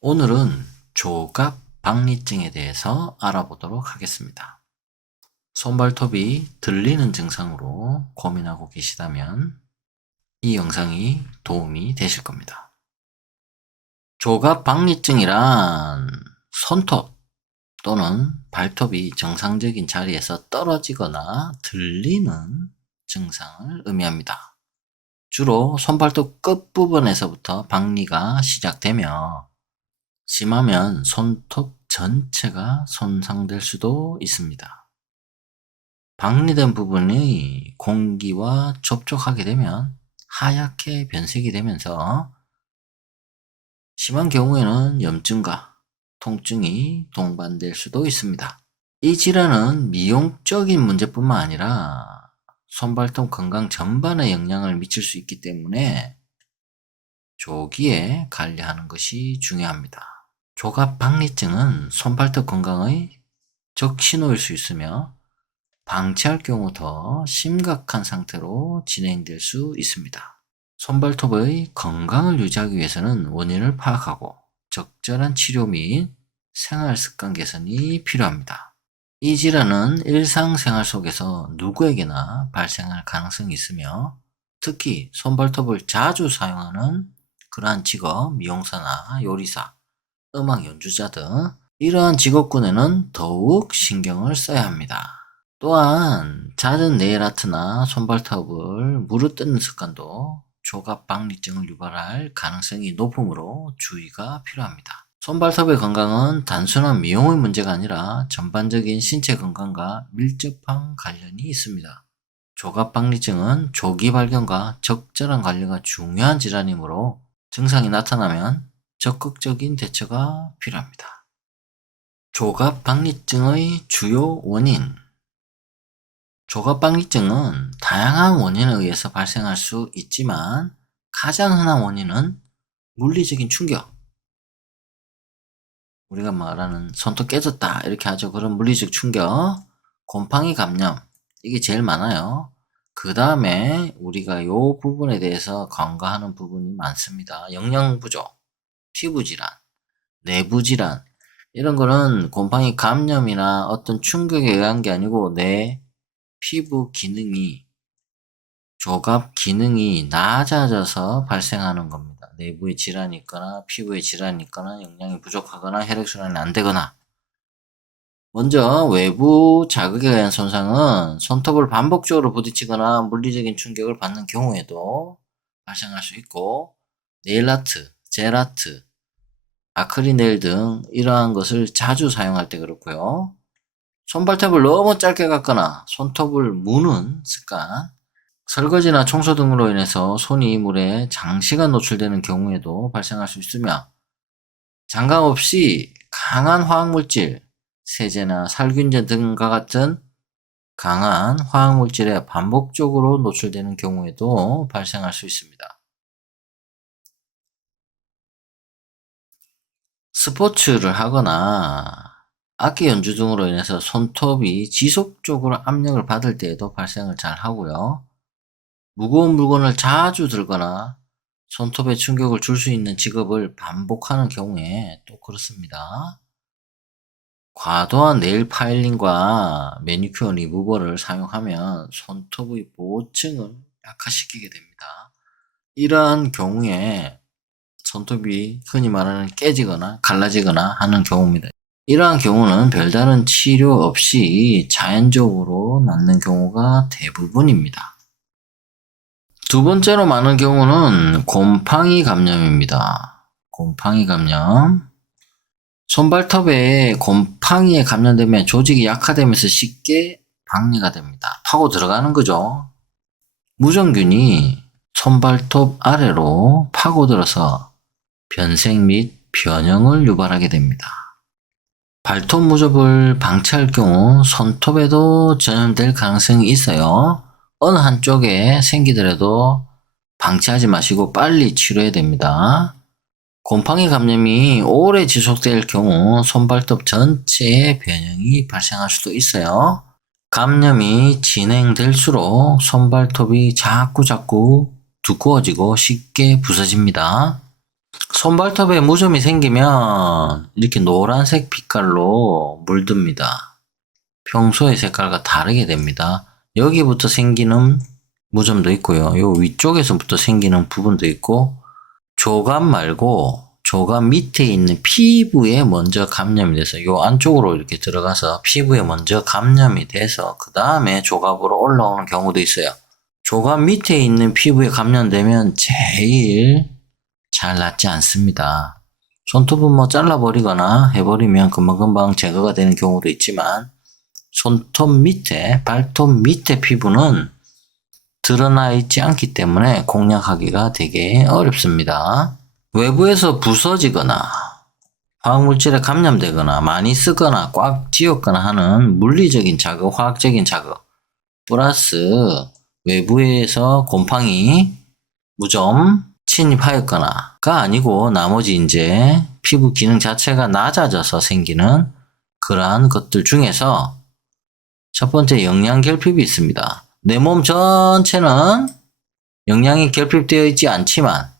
오늘은 조갑박리증에 대해서 알아보도록 하겠습니다. 손발톱이 들리는 증상으로 고민하고 계시다면 이 영상이 도움이 되실 겁니다. 조갑박리증이란 손톱 또는 발톱이 정상적인 자리에서 떨어지거나 들리는 증상을 의미합니다. 주로 손발톱 끝부분에서부터 박리가 시작되며 심하면 손톱 전체가 손상될 수도 있습니다. 박리된 부분이 공기와 접촉하게 되면 하얗게 변색이 되면서 심한 경우에는 염증과 통증이 동반될 수도 있습니다. 이 질환은 미용적인 문제뿐만 아니라 손발톱 건강 전반에 영향을 미칠 수 있기 때문에 조기에 관리하는 것이 중요합니다. 조갑박리증은 손발톱 건강의 적신호일 수 있으며 방치할 경우 더 심각한 상태로 진행될 수 있습니다. 손발톱의 건강을 유지하기 위해서는 원인을 파악하고 적절한 치료 및 생활 습관 개선이 필요합니다. 이 질환은 일상생활 속에서 누구에게나 발생할 가능성이 있으며 특히 손발톱을 자주 사용하는 그러한 직업, 미용사나 요리사, 음악 연주자 등 이러한 직업군에는 더욱 신경을 써야 합니다. 또한 잦은 네일아트나 손발톱을 물어뜯는 습관도 조갑박리증을 유발할 가능성이 높으므로 주의가 필요합니다. 손발톱의 건강은 단순한 미용의 문제가 아니라 전반적인 신체 건강과 밀접한 관련이 있습니다. 조갑박리증은 조기 발견과 적절한 관리가 중요한 질환이므로 증상이 나타나면 적극적인 대처가 필요합니다. 조갑박리증의 주요 원인. 조갑박리증은 다양한 원인에 의해서 발생할 수 있지만 가장 흔한 원인은 물리적인 충격. 우리가 말하는 손톱 깨졌다 이렇게 하죠. 그런 물리적 충격, 곰팡이 감염 이게 제일 많아요. 그 다음에 우리가 요 부분에 대해서 간과하는 부분이 많습니다. 영양 부족, 피부 질환, 내부 질환 이런 거는 곰팡이 감염이나 어떤 충격에 의한 게 아니고 내 피부 기능이 조갑 기능이 낮아져서 발생하는 겁니다. 내부에 질환이 있거나 피부에 질환이 있거나 영양이 부족하거나 혈액순환이 안 되거나. 먼저 외부 자극에 의한 손상은 손톱을 반복적으로 부딪히거나 물리적인 충격을 받는 경우에도 발생할 수 있고, 네일아트, 젤아트, 아크릴네일 등 이러한 것을 자주 사용할 때 그렇고요. 손발톱을 너무 짧게 깎거나 손톱을 무는 습관, 설거지나 청소 등으로 인해서 손이 물에 장시간 노출되는 경우에도 발생할 수 있으며, 장갑 없이 강한 화학물질, 세제나 살균제 등과 같은 강한 화학물질에 반복적으로 노출되는 경우에도 발생할 수 있습니다. 스포츠를 하거나 악기 연주 등으로 인해서 손톱이 지속적으로 압력을 받을 때에도 발생을 잘 하고요. 무거운 물건을 자주 들거나 손톱에 충격을 줄 수 있는 직업을 반복하는 경우에 또 그렇습니다. 과도한 네일 파일링과 매니큐어 리무버를 사용하면 손톱의 보호층을 약화시키게 됩니다. 이러한 경우에 손톱이 흔히 말하는 깨지거나 갈라지거나 하는 경우입니다. 이러한 경우는 별다른 치료 없이 자연적으로 낫는 경우가 대부분입니다. 두 번째로 많은 경우는 곰팡이 감염입니다. 곰팡이 감염. 손발톱에 곰팡이에 감염되면 조직이 약화되면서 쉽게 박리가 됩니다. 파고 들어가는 거죠. 무정균이 손발톱 아래로 파고들어서 변색 및 변형을 유발하게 됩니다. 발톱 무접을 방치할 경우 손톱에도 전염될 가능성이 있어요. 어느 한쪽에 생기더라도 방치하지 마시고 빨리 치료해야 됩니다. 곰팡이 감염이 오래 지속될 경우 손발톱 전체에 변형이 발생할 수도 있어요. 감염이 진행될수록 손발톱이 자꾸 두꺼워지고 쉽게 부서집니다. 손발톱에 무좀이 생기면 이렇게 노란색 빛깔로 물듭니다. 평소의 색깔과 다르게 됩니다. 여기부터 생기는 무좀도 있고요. 요 위쪽에서부터 생기는 부분도 있고, 조갑 말고 조갑 밑에 있는 피부에 먼저 감염이 돼서 요 안쪽으로 이렇게 들어가서 피부에 먼저 감염이 돼서 그 다음에 조갑으로 올라오는 경우도 있어요. 조갑 밑에 있는 피부에 감염되면 제일 잘 낫지 않습니다. 손톱은 뭐 잘라버리거나 해버리면 금방금방 제거가 되는 경우도 있지만, 손톱 밑에, 발톱 밑에 피부는 드러나 있지 않기 때문에 공략하기가 되게 어렵습니다. 외부에서 부서지거나 화학물질에 감염되거나 많이 쓰거나 꽉 쥐었거나 하는 물리적인 자극, 화학적인 자극, 플러스 외부에서 곰팡이, 무좀 침입하였거나가 아니고 나머지 이제 피부 기능 자체가 낮아져서 생기는 그러한 것들 중에서 첫 번째 영양결핍이 있습니다. 내 몸 전체는 영양이 결핍되어 있지 않지만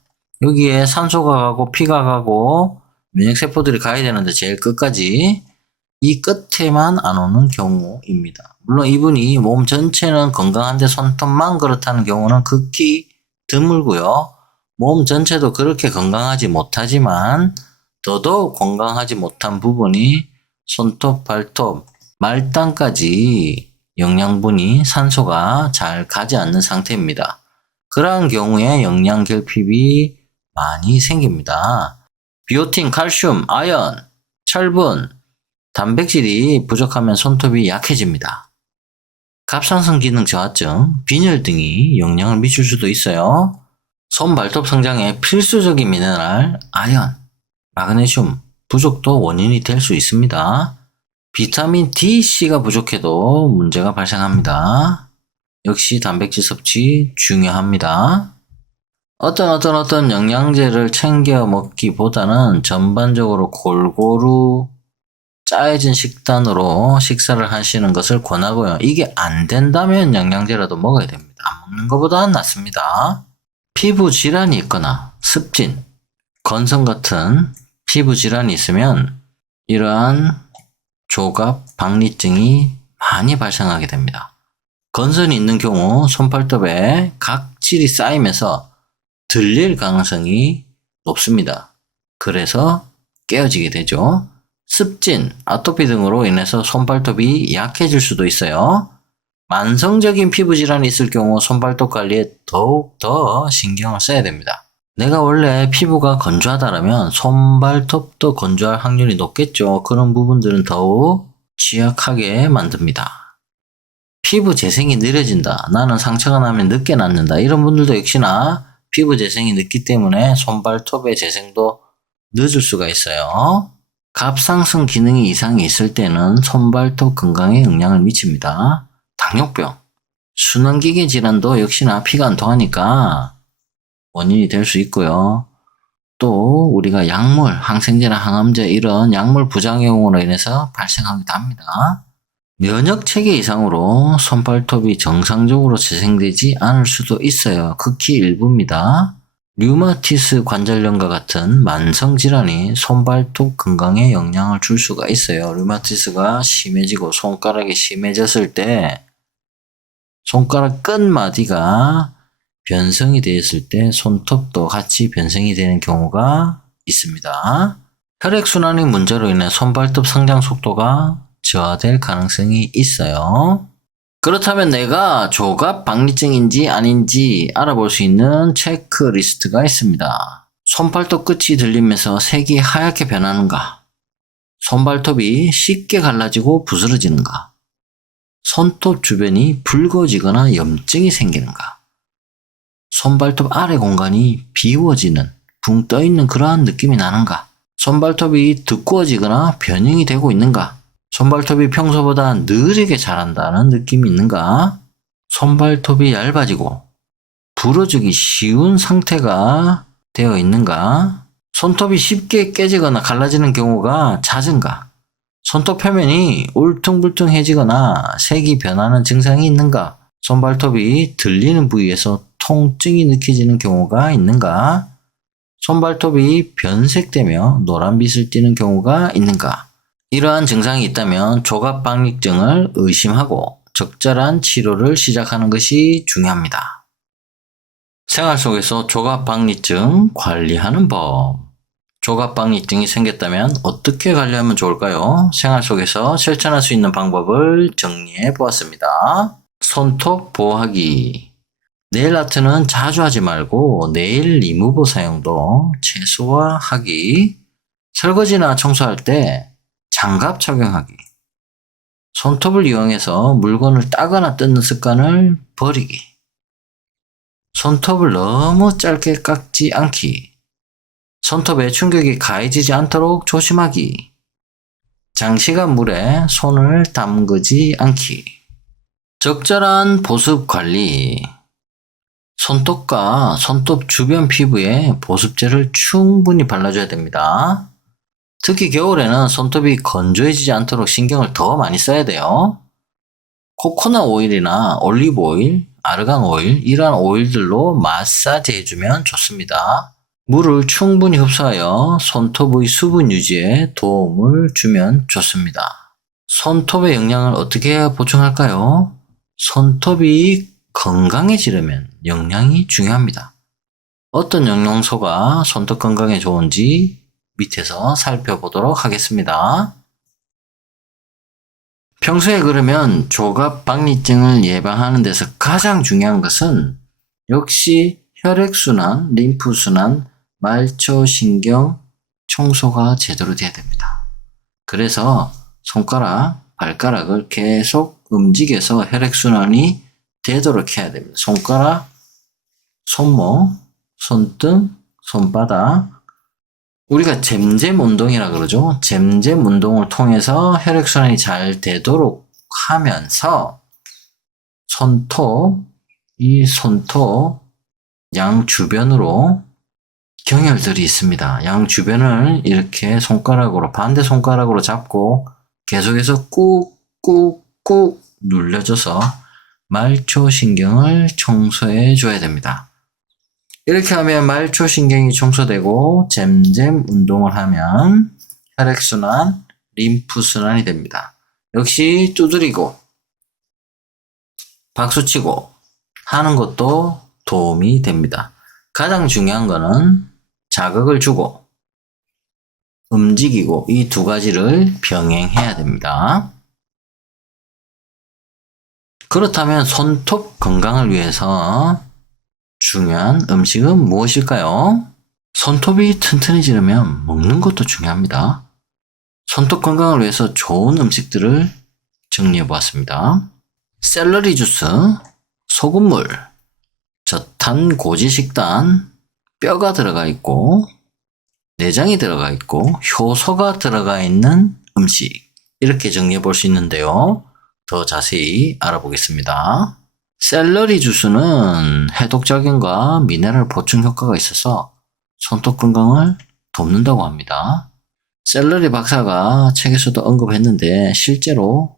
여기에 산소가 가고 피가 가고 면역세포들이 가야 되는데 제일 끝까지 이 끝에만 안 오는 경우입니다. 물론 이분이 몸 전체는 건강한데 손톱만 그렇다는 경우는 극히 드물고요. 몸 전체도 그렇게 건강하지 못하지만 더더욱 건강하지 못한 부분이 손톱, 발톱, 말단까지 영양분이 산소가 잘 가지 않는 상태입니다. 그러한 경우에 영양결핍이 많이 생깁니다. 비오틴, 칼슘, 아연, 철분, 단백질이 부족하면 손톱이 약해집니다. 갑상선 기능 저하증, 빈혈 등이 영향을 미칠 수도 있어요. 손 발톱 성장에 필수적인 미네랄, 아연, 마그네슘 부족도 원인이 될 수 있습니다. 비타민 D, C가 부족해도 문제가 발생합니다. 역시 단백질 섭취 중요합니다. 어떤 영양제를 챙겨 먹기보다는 전반적으로 골고루 짜여진 식단으로 식사를 하시는 것을 권하고요. 이게 안 된다면 영양제라도 먹어야 됩니다. 안 먹는 것보다는 낫습니다. 피부 질환이 있거나 습진, 건성 같은 피부 질환이 있으면 이러한 조갑, 박리증이 많이 발생하게 됩니다. 건선이 있는 경우 손발톱에 각질이 쌓이면서 들릴 가능성이 높습니다. 그래서 깨어지게 되죠. 습진, 아토피 등으로 인해서 손발톱이 약해질 수도 있어요. 만성적인 피부 질환이 있을 경우 손발톱 관리에 더욱 더 신경을 써야 됩니다. 내가 원래 피부가 건조하다면 손발톱도 건조할 확률이 높겠죠. 그런 부분들은 더욱 취약하게 만듭니다. 피부 재생이 느려진다. 나는 상처가 나면 늦게 낫는다. 이런 분들도 역시나 피부 재생이 늦기 때문에 손발톱의 재생도 늦을 수가 있어요. 갑상선 기능이 이상이 있을 때는 손발톱 건강에 영향을 미칩니다. 당뇨병, 순환기계 질환도 역시나 피가 안 통하니까 원인이 될 수 있고요. 또 우리가 약물, 항생제나 항암제 이런 약물 부작용으로 인해서 발생하기도 합니다. 면역 체계 이상으로 손발톱이 정상적으로 재생되지 않을 수도 있어요. 극히 일부입니다. 류마티스 관절염과 같은 만성 질환이 손발톱 건강에 영향을 줄 수가 있어요. 류마티스가 심해지고 손가락이 심해졌을 때 손가락 끝마디가 변성이 되었을 때 손톱도 같이 변성이 되는 경우가 있습니다. 혈액순환의 문제로 인해 손발톱 성장 속도가 저하될 가능성이 있어요. 그렇다면 내가 조갑 박리증인지 아닌지 알아볼 수 있는 체크리스트가 있습니다. 손발톱 끝이 들리면서 색이 하얗게 변하는가? 손발톱이 쉽게 갈라지고 부스러지는가? 손톱 주변이 붉어지거나 염증이 생기는가? 손발톱 아래 공간이 비워지는, 붕 떠있는 그러한 느낌이 나는가? 손발톱이 두꺼워지거나 변형이 되고 있는가? 손발톱이 평소보다 느리게 자란다는 느낌이 있는가? 손발톱이 얇아지고 부러지기 쉬운 상태가 되어 있는가? 손톱이 쉽게 깨지거나 갈라지는 경우가 잦은가? 손톱 표면이 울퉁불퉁해지거나 색이 변하는 증상이 있는가? 손발톱이 들리는 부위에서 통증이 느껴지는 경우가 있는가? 손발톱이 변색되며 노란빛을 띠는 경우가 있는가? 이러한 증상이 있다면 조갑박리증을 의심하고 적절한 치료를 시작하는 것이 중요합니다. 생활 속에서 조갑박리증 관리하는 법. 조갑박리증이 생겼다면 어떻게 관리하면 좋을까요? 생활 속에서 실천할 수 있는 방법을 정리해 보았습니다. 손톱 보호하기. 네일 아트는 자주 하지 말고 네일 리무버 사용도 최소화하기. 설거지나 청소할 때 장갑 착용하기. 손톱을 이용해서 물건을 따거나 뜯는 습관을 버리기. 손톱을 너무 짧게 깎지 않기. 손톱에 충격이 가해지지 않도록 조심하기. 장시간 물에 손을 담그지 않기. 적절한 보습 관리. 손톱과 손톱 주변 피부에 보습제를 충분히 발라줘야 됩니다. 특히 겨울에는 손톱이 건조해지지 않도록 신경을 더 많이 써야 돼요. 코코넛 오일이나 올리브 오일, 아르간 오일 이러한 오일들로 마사지 해주면 좋습니다. 물을 충분히 흡수하여 손톱의 수분 유지에 도움을 주면 좋습니다. 손톱의 영양을 어떻게 보충할까요? 손톱이 건강해지려면 영양이 중요합니다. 어떤 영양소가 손톱 건강에 좋은지 밑에서 살펴보도록 하겠습니다. 평소에 그러면 조갑박리증을 예방하는 데서 가장 중요한 것은 역시 혈액순환, 림프순환, 말초신경 청소가 제대로 돼야 됩니다. 그래서 손가락, 발가락을 계속 움직여서 혈액순환이 되도록 해야 됩니다. 손가락, 손목, 손등, 손바닥. 우리가 잼잼 운동이라 그러죠. 잼잼 운동을 통해서 혈액순환이 잘 되도록 하면서 이 손톱 양 주변으로 경혈들이 있습니다. 양 주변을 이렇게 손가락으로, 반대 손가락으로 잡고 계속해서 꾹꾹꾹 눌려줘서 말초신경을 청소해 줘야 됩니다. 이렇게 하면 말초신경이 청소되고 잼잼 운동을 하면 혈액순환, 림프순환이 됩니다. 역시 두드리고 박수치고 하는 것도 도움이 됩니다. 가장 중요한 거는 자극을 주고 움직이고 이 두 가지를 병행해야 됩니다. 그렇다면 손톱 건강을 위해서 중요한 음식은 무엇일까요? 손톱이 튼튼해지려면 먹는 것도 중요합니다. 손톱 건강을 위해서 좋은 음식들을 정리해 보았습니다. 샐러리 주스, 소금물, 저탄 고지 식단, 뼈가 들어가 있고 내장이 들어가 있고 효소가 들어가 있는 음식, 이렇게 정리해 볼 수 있는데요. 더 자세히 알아보겠습니다. 샐러리 주스는 해독작용과 미네랄 보충 효과가 있어서 손톱 건강을 돕는다고 합니다. 샐러리 박사가 책에서도 언급했는데 실제로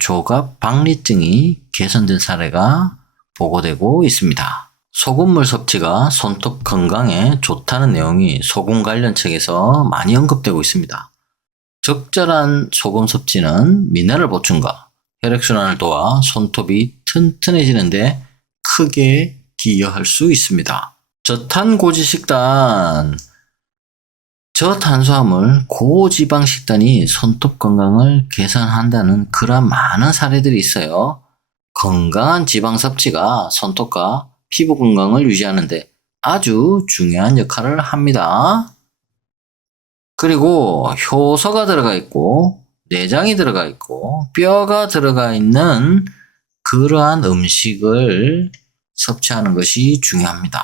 조갑 박리증이 개선된 사례가 보고되고 있습니다. 소금물 섭취가 손톱 건강에 좋다는 내용이 소금 관련 책에서 많이 언급되고 있습니다. 적절한 소금 섭취는 미네랄 보충과 혈액순환을 도와 손톱이 튼튼해지는데 크게 기여할 수 있습니다. 저탄고지 식단, 저탄수화물, 고지방 식단이 손톱 건강을 개선한다는 그런 많은 사례들이 있어요. 건강한 지방 섭취가 손톱과 피부 건강을 유지하는데 아주 중요한 역할을 합니다. 그리고 효소가 들어가 있고 내장이 들어가 있고 뼈가 들어가 있는 그러한 음식을 섭취하는 것이 중요합니다.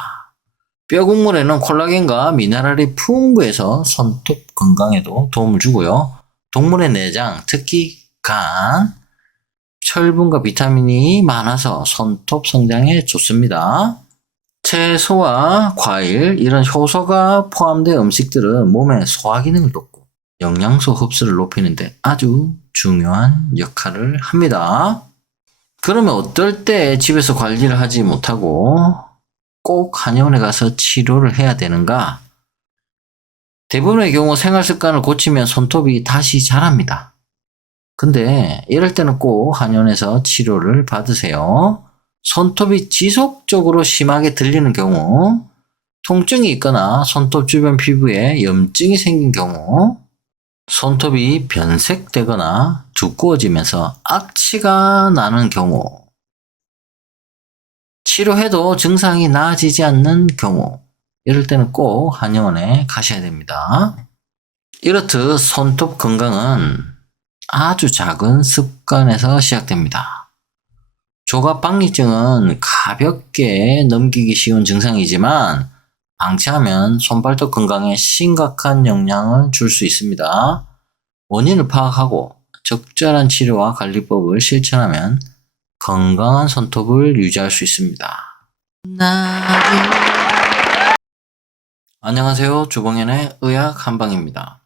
뼈 국물에는 콜라겐과 미네랄이 풍부해서 손톱 건강에도 도움을 주고요. 동물의 내장, 특히 간, 철분과 비타민이 많아서 손톱 성장에 좋습니다. 채소와 과일, 이런 효소가 포함된 음식들은 몸의 소화 기능을 돕고 영양소 흡수를 높이는데 아주 중요한 역할을 합니다. 그러면 어떨 때 집에서 관리를 하지 못하고 꼭 한의원에 가서 치료를 해야 되는가? 대부분의 경우 생활 습관을 고치면 손톱이 다시 자랍니다. 근데 이럴 때는 꼭 한의원에서 치료를 받으세요. 손톱이 지속적으로 심하게 들리는 경우, 통증이 있거나 손톱 주변 피부에 염증이 생긴 경우, 손톱이 변색되거나 두꺼워지면서 악취가 나는 경우, 치료해도 증상이 나아지지 않는 경우, 이럴 때는 꼭 한의원에 가셔야 됩니다. 이렇듯 손톱 건강은 아주 작은 습관에서 시작됩니다. 조갑 박리증은 가볍게 넘기기 쉬운 증상이지만 방치하면 손발톱 건강에 심각한 영향을 줄 수 있습니다. 원인을 파악하고 적절한 치료와 관리법을 실천하면 건강한 손톱을 유지할 수 있습니다. 안녕하세요. 주봉현의 의학 한방입니다.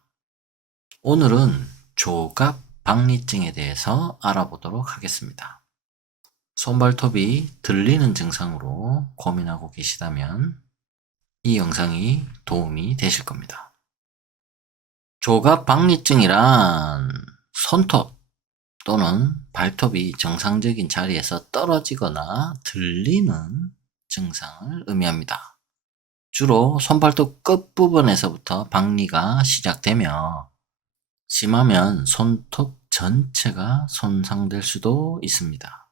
오늘은 조갑 박리증에 대해서 알아보도록 하겠습니다. 손발톱이 들리는 증상으로 고민하고 계시다면 이 영상이 도움이 되실 겁니다. 조갑 박리증이란 손톱 또는 발톱이 정상적인 자리에서 떨어지거나 들리는 증상을 의미합니다. 주로 손발톱 끝부분에서부터 박리가 시작되며 심하면 손톱 전체가 손상될 수도 있습니다.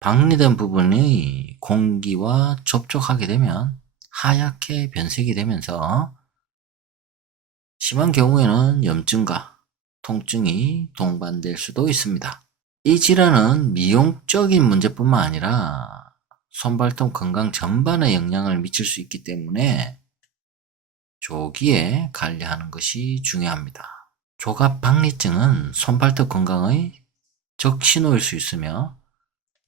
박리된 부분이 공기와 접촉하게 되면 하얗게 변색이 되면서 심한 경우에는 염증과 통증이 동반될 수도 있습니다. 이 질환은 미용적인 문제뿐만 아니라 손발톱 건강 전반에 영향을 미칠 수 있기 때문에 조기에 관리하는 것이 중요합니다. 조갑 박리증은 손발톱 건강의 적신호일 수 있으며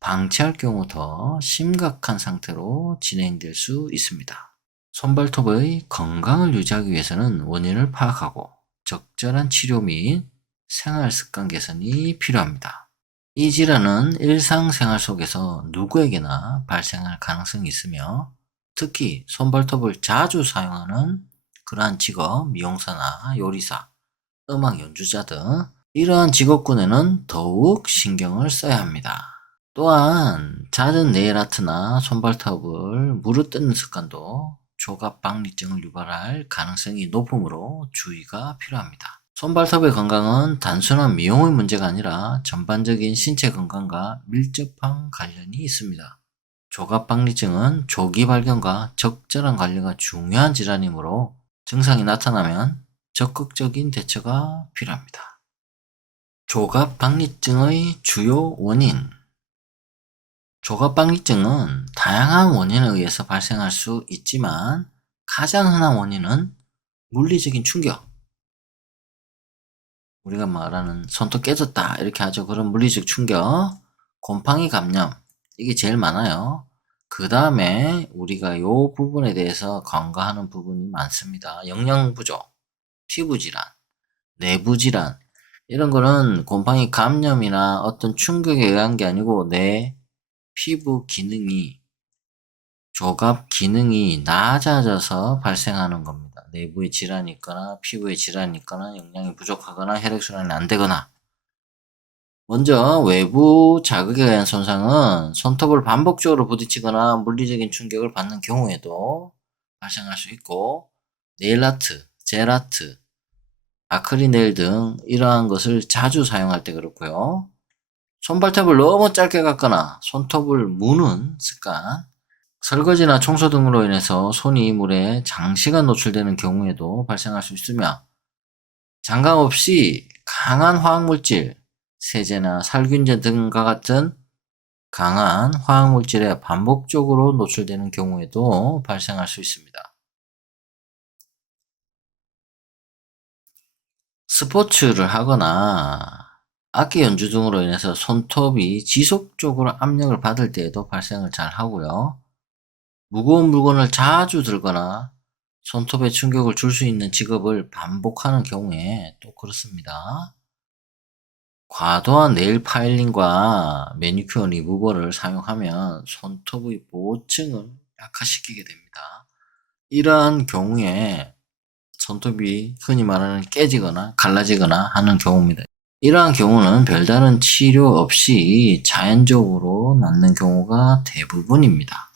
방치할 경우 더 심각한 상태로 진행될 수 있습니다. 손발톱의 건강을 유지하기 위해서는 원인을 파악하고 적절한 치료 및 생활 습관 개선이 필요합니다. 이 질환은 일상생활 속에서 누구에게나 발생할 가능성이 있으며 특히 손발톱을 자주 사용하는 그러한 직업, 미용사나 요리사, 음악 연주자 등 이러한 직업군에는 더욱 신경을 써야 합니다. 또한 잦은 네일아트나 손발톱을 물어뜯는 습관도 조갑박리증을 유발할 가능성이 높으므로 주의가 필요합니다. 손발톱의 건강은 단순한 미용의 문제가 아니라 전반적인 신체 건강과 밀접한 관련이 있습니다. 조갑박리증은 조기 발견과 적절한 관리가 중요한 질환이므로 증상이 나타나면 적극적인 대처가 필요합니다. 조갑박리증의 주요 원인. 조갑박리증은 다양한 원인에 의해서 발생할 수 있지만 가장 흔한 원인은 물리적인 충격. 우리가 말하는 손톱 깨졌다 이렇게 하죠. 그런 물리적 충격, 곰팡이 감염 이게 제일 많아요. 그 다음에 우리가 요 부분에 대해서 간과하는 부분이 많습니다. 영양 부족, 피부 질환, 내부 질환 이런 거는 곰팡이 감염이나 어떤 충격에 의한 게 아니고 내 피부 기능이 조갑 기능이 낮아져서 발생하는 겁니다. 내부에 질환이 있거나 피부에 질환이 있거나 영양이 부족하거나 혈액순환이 안 되거나. 먼저 외부 자극에 의한 손상은 손톱을 반복적으로 부딪히거나 물리적인 충격을 받는 경우에도 발생할 수 있고 네일아트, 젤아트, 아크릴 네일 등 이러한 것을 자주 사용할 때 그렇고요. 손발톱을 너무 짧게 깎거나 손톱을 무는 습관, 설거지나 청소 등으로 인해서 손이 물에 장시간 노출되는 경우에도 발생할 수 있으며 장갑 없이 강한 화학물질, 세제나 살균제 등과 같은 강한 화학물질에 반복적으로 노출되는 경우에도 발생할 수 있습니다. 스포츠를 하거나 악기 연주 등으로 인해서 손톱이 지속적으로 압력을 받을 때에도 발생을 잘 하고요. 무거운 물건을 자주 들거나 손톱에 충격을 줄 수 있는 직업을 반복하는 경우에 또 그렇습니다. 과도한 네일 파일링과 매니큐어 리무버를 사용하면 손톱의 보호층을 약화시키게 됩니다. 이러한 경우에 손톱이 흔히 말하는 깨지거나 갈라지거나 하는 경우입니다. 이러한 경우는 별다른 치료 없이 자연적으로 낫는 경우가 대부분입니다.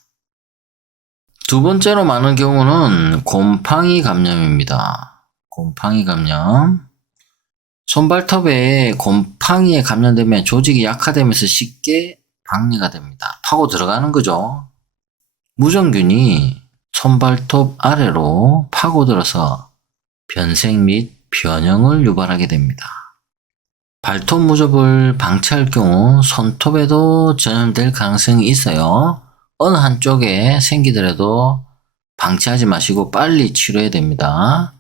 두 번째로 많은 경우는 곰팡이 감염입니다. 곰팡이 감염. 손발톱에 곰팡이에 감염되면 조직이 약화되면서 쉽게 박리가 됩니다. 파고 들어가는 거죠. 무정균이 손발톱 아래로 파고들어서 변색 및 변형을 유발하게 됩니다. 발톱 무접을 방치할 경우 손톱에도 전염될 가능성이 있어요. 어느 한쪽에 생기더라도 방치하지 마시고 빨리 치료해야 됩니다.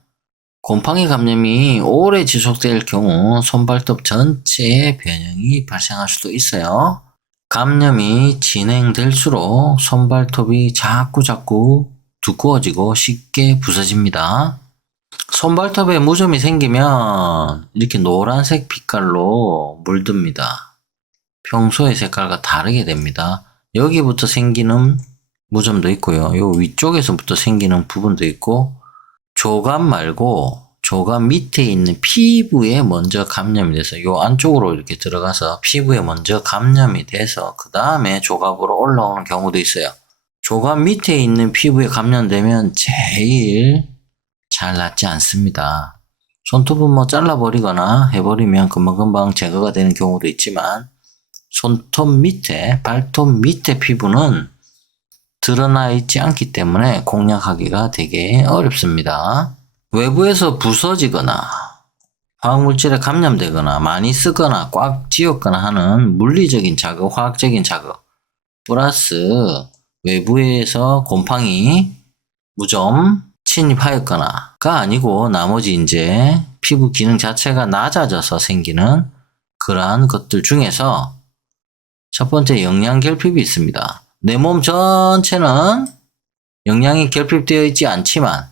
곰팡이 감염이 오래 지속될 경우 손발톱 전체에 변형이 발생할 수도 있어요. 감염이 진행될수록 손발톱이 자꾸 두꺼워지고 쉽게 부서집니다. 손발톱에 무좀이 생기면 이렇게 노란색 빛깔로 물듭니다. 평소의 색깔과 다르게 됩니다. 여기부터 생기는 무좀도 있고요. 요 위쪽에서부터 생기는 부분도 있고 조갑 말고 조갑 밑에 있는 피부에 먼저 감염이 돼서 요 안쪽으로 이렇게 들어가서 피부에 먼저 감염이 돼서 그 다음에 조갑으로 올라오는 경우도 있어요. 조갑 밑에 있는 피부에 감염되면 제일 잘 낫지 않습니다. 손톱은 뭐 잘라버리거나 해버리면 금방금방 제거가 되는 경우도 있지만 손톱 밑에, 발톱 밑에 피부는 드러나 있지 않기 때문에 공략하기가 되게 어렵습니다. 외부에서 부서지거나 화학물질에 감염되거나 많이 쓰거나 꽉 쥐었거나 하는 물리적인 자극, 화학적인 자극 플러스 외부에서 곰팡이, 무좀 침입하였거나가 아니고 나머지 이제 피부 기능 자체가 낮아져서 생기는 그러한 것들 중에서 첫 번째 영양 결핍이 있습니다. 내 몸 전체는 영양이 결핍되어 있지 않지만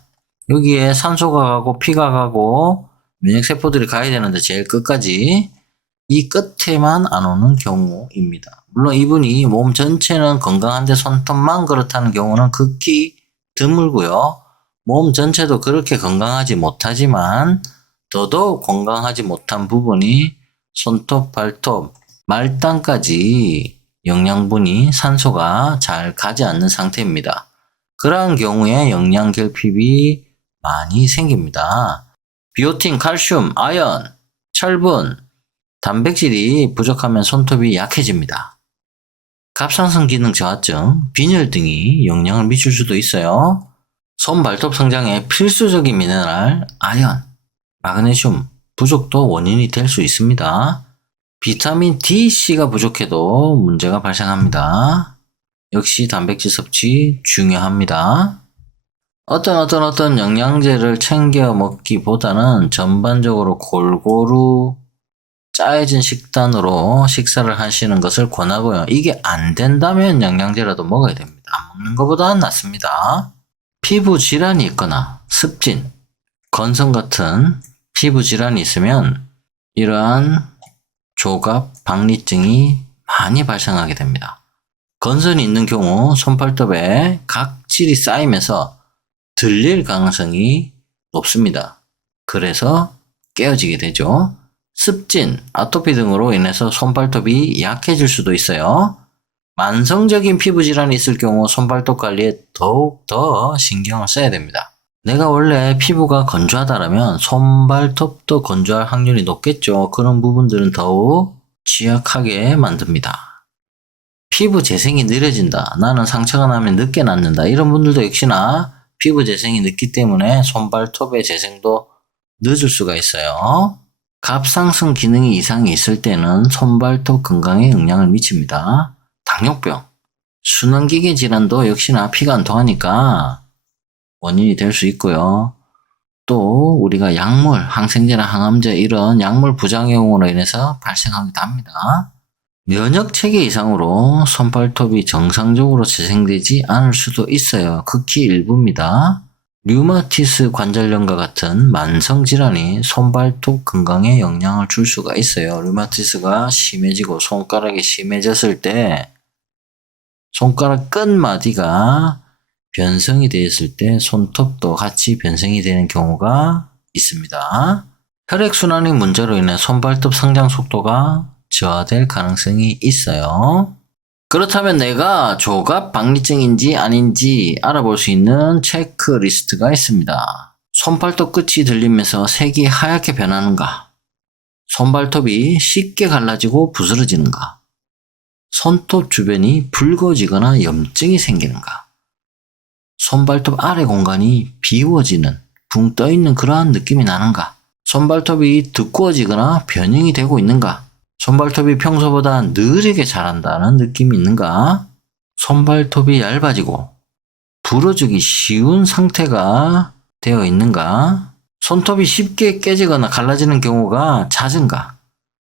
여기에 산소가 가고 피가 가고 면역세포들이 가야 되는데 제일 끝까지 이 끝에만 안 오는 경우입니다. 물론 이분이 몸 전체는 건강한데 손톱만 그렇다는 경우는 극히 드물고요. 몸 전체도 그렇게 건강하지 못하지만 더더욱 건강하지 못한 부분이 손톱, 발톱, 말단까지 영양분이 산소가 잘 가지 않는 상태입니다. 그러한 경우에 영양 결핍이 많이 생깁니다. 비오틴, 칼슘, 아연, 철분, 단백질이 부족하면 손톱이 약해집니다. 갑상선 기능 저하증, 빈혈 등이 영향을 미칠 수도 있어요. 손 발톱 성장에 필수적인 미네랄, 아연, 마그네슘 부족도 원인이 될 수 있습니다. 비타민 D, C가 부족해도 문제가 발생합니다. 역시 단백질 섭취 중요합니다. 어떤 영양제를 챙겨 먹기보다는 전반적으로 골고루 짜여진 식단으로 식사를 하시는 것을 권하고요. 이게 안 된다면 영양제라도 먹어야 됩니다. 안 먹는 것보다는 낫습니다. 피부 질환이 있거나 습진, 건성 같은 피부 질환이 있으면 이러한 조갑, 박리증이 많이 발생하게 됩니다. 건선이 있는 경우 손발톱에 각질이 쌓이면서 들릴 가능성이 높습니다. 그래서 깨어지게 되죠. 습진, 아토피 등으로 인해서 손발톱이 약해질 수도 있어요. 만성적인 피부 질환이 있을 경우 손발톱 관리에 더욱 더 신경을 써야 됩니다. 내가 원래 피부가 건조하다면 손발톱도 건조할 확률이 높겠죠. 그런 부분들은 더욱 취약하게 만듭니다. 피부 재생이 느려진다. 나는 상처가 나면 늦게 낫는다. 이런 분들도 역시나 피부 재생이 늦기 때문에 손발톱의 재생도 늦을 수가 있어요. 갑상선 기능이 이상이 있을 때는 손발톱 건강에 영향을 미칩니다. 당뇨병, 순환기계 질환도 역시나 피가 안 통하니까 원인이 될 수 있고요. 또 우리가 약물, 항생제나 항암제 이런 약물 부작용으로 인해서 발생하기도 합니다. 면역체계 이상으로 손발톱이 정상적으로 재생되지 않을 수도 있어요. 극히 일부입니다. 류마티스 관절염과 같은 만성질환이 손발톱 건강에 영향을 줄 수가 있어요. 류마티스가 심해지고 손가락이 심해졌을 때 손가락 끝마디가 변성이 되었을 때 손톱도 같이 변성이 되는 경우가 있습니다. 혈액순환의 문제로 인해 손발톱 성장 속도가 저하될 가능성이 있어요. 그렇다면 내가 조갑 박리증인지 아닌지 알아볼 수 있는 체크리스트가 있습니다. 손발톱 끝이 들리면서 색이 하얗게 변하는가? 손발톱이 쉽게 갈라지고 부스러지는가? 손톱 주변이 붉어지거나 염증이 생기는가? 손발톱 아래 공간이 비워지는, 붕 떠있는 그러한 느낌이 나는가? 손발톱이 두꺼워지거나 변형이 되고 있는가? 손발톱이 평소보다 느리게 자란다는 느낌이 있는가? 손발톱이 얇아지고 부러지기 쉬운 상태가 되어 있는가? 손톱이 쉽게 깨지거나 갈라지는 경우가 잦은가?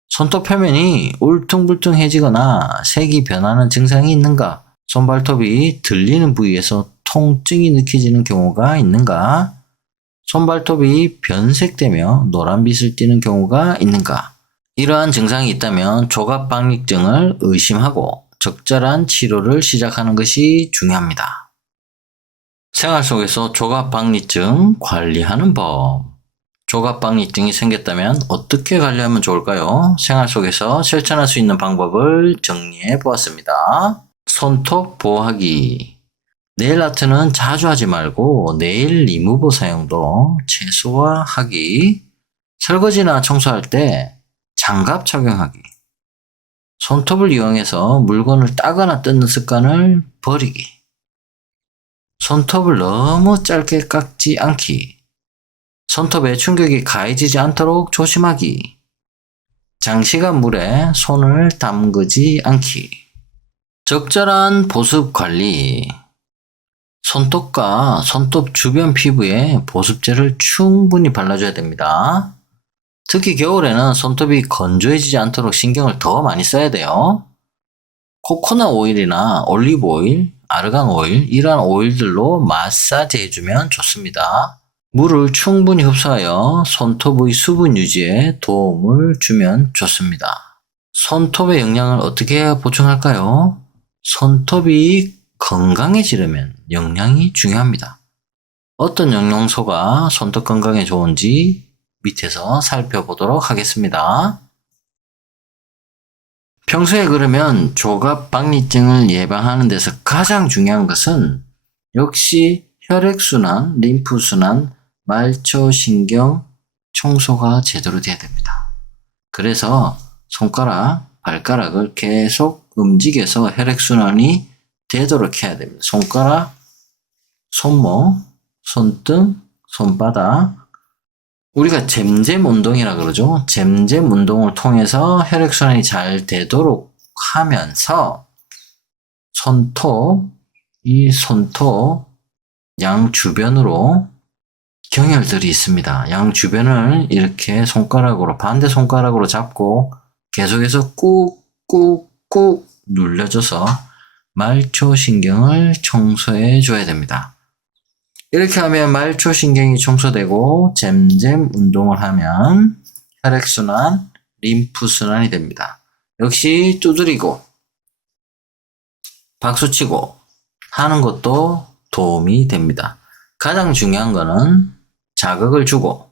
손톱 표면이 울퉁불퉁해지거나 색이 변하는 증상이 있는가? 손발톱이 들리는 부위에서 통증이 느껴지는 경우가 있는가? 손발톱이 변색되며 노란빛을 띠는 경우가 있는가? 이러한 증상이 있다면 조갑박리증을 의심하고 적절한 치료를 시작하는 것이 중요합니다. 생활 속에서 조갑박리증 관리하는 법. 조갑박리증이 생겼다면 어떻게 관리하면 좋을까요? 생활 속에서 실천할 수 있는 방법을 정리해 보았습니다. 손톱 보호하기. 네일 아트는 자주 하지 말고 네일 리무버 사용도 최소화하기. 설거지나 청소할 때 장갑 착용하기. 손톱을 이용해서 물건을 따거나 뜯는 습관을 버리기. 손톱을 너무 짧게 깎지 않기. 손톱에 충격이 가해지지 않도록 조심하기. 장시간 물에 손을 담그지 않기. 적절한 보습 관리. 손톱과 손톱 주변 피부에 보습제를 충분히 발라줘야 됩니다. 특히 겨울에는 손톱이 건조해지지 않도록 신경을 더 많이 써야 돼요. 코코넛 오일이나 올리브 오일, 아르간 오일 이러한 오일들로 마사지 해주면 좋습니다. 물을 충분히 흡수하여 손톱의 수분 유지에 도움을 주면 좋습니다. 손톱의 영양을 어떻게 보충할까요? 손톱이 건강해지려면 영양이 중요합니다. 어떤 영양소가 손톱 건강에 좋은지 밑에서 살펴보도록 하겠습니다. 평소에 그러면 조갑박리증을 예방하는 데서 가장 중요한 것은 역시 혈액순환, 림프순환, 말초신경 청소가 제대로 돼야 됩니다. 그래서 손가락, 발가락을 계속 움직여서 혈액순환이 되도록 해야 됩니다. 손가락, 손목, 손등, 손바닥. 우리가 잼잼 운동이라 그러죠. 잼잼 운동을 통해서 혈액순환이 잘 되도록 하면서 이 손톱 양 주변으로 경혈들이 있습니다. 양 주변을 이렇게 손가락으로, 반대 손가락으로 잡고 계속해서 꾹꾹꾹 눌려줘서 말초신경을 청소해 줘야 됩니다. 이렇게 하면 말초신경이 청소되고 잼잼 운동을 하면 혈액순환, 림프순환이 됩니다. 역시 두드리고 박수치고 하는 것도 도움이 됩니다. 가장 중요한 거는 자극을 주고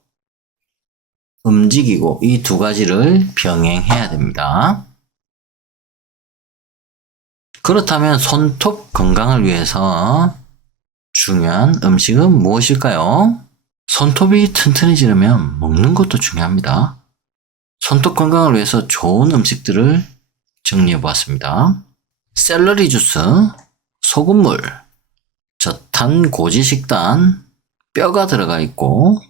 움직이고 이 두 가지를 병행해야 됩니다. 그렇다면 손톱 건강을 위해서 중요한 음식은 무엇일까요? 손톱이 튼튼해지려면 먹는 것도 중요합니다. 손톱 건강을 위해서 좋은 음식들을 정리해 보았습니다. 샐러리 주스, 소금물, 저탄 고지 식단, 뼈가 들어가 있고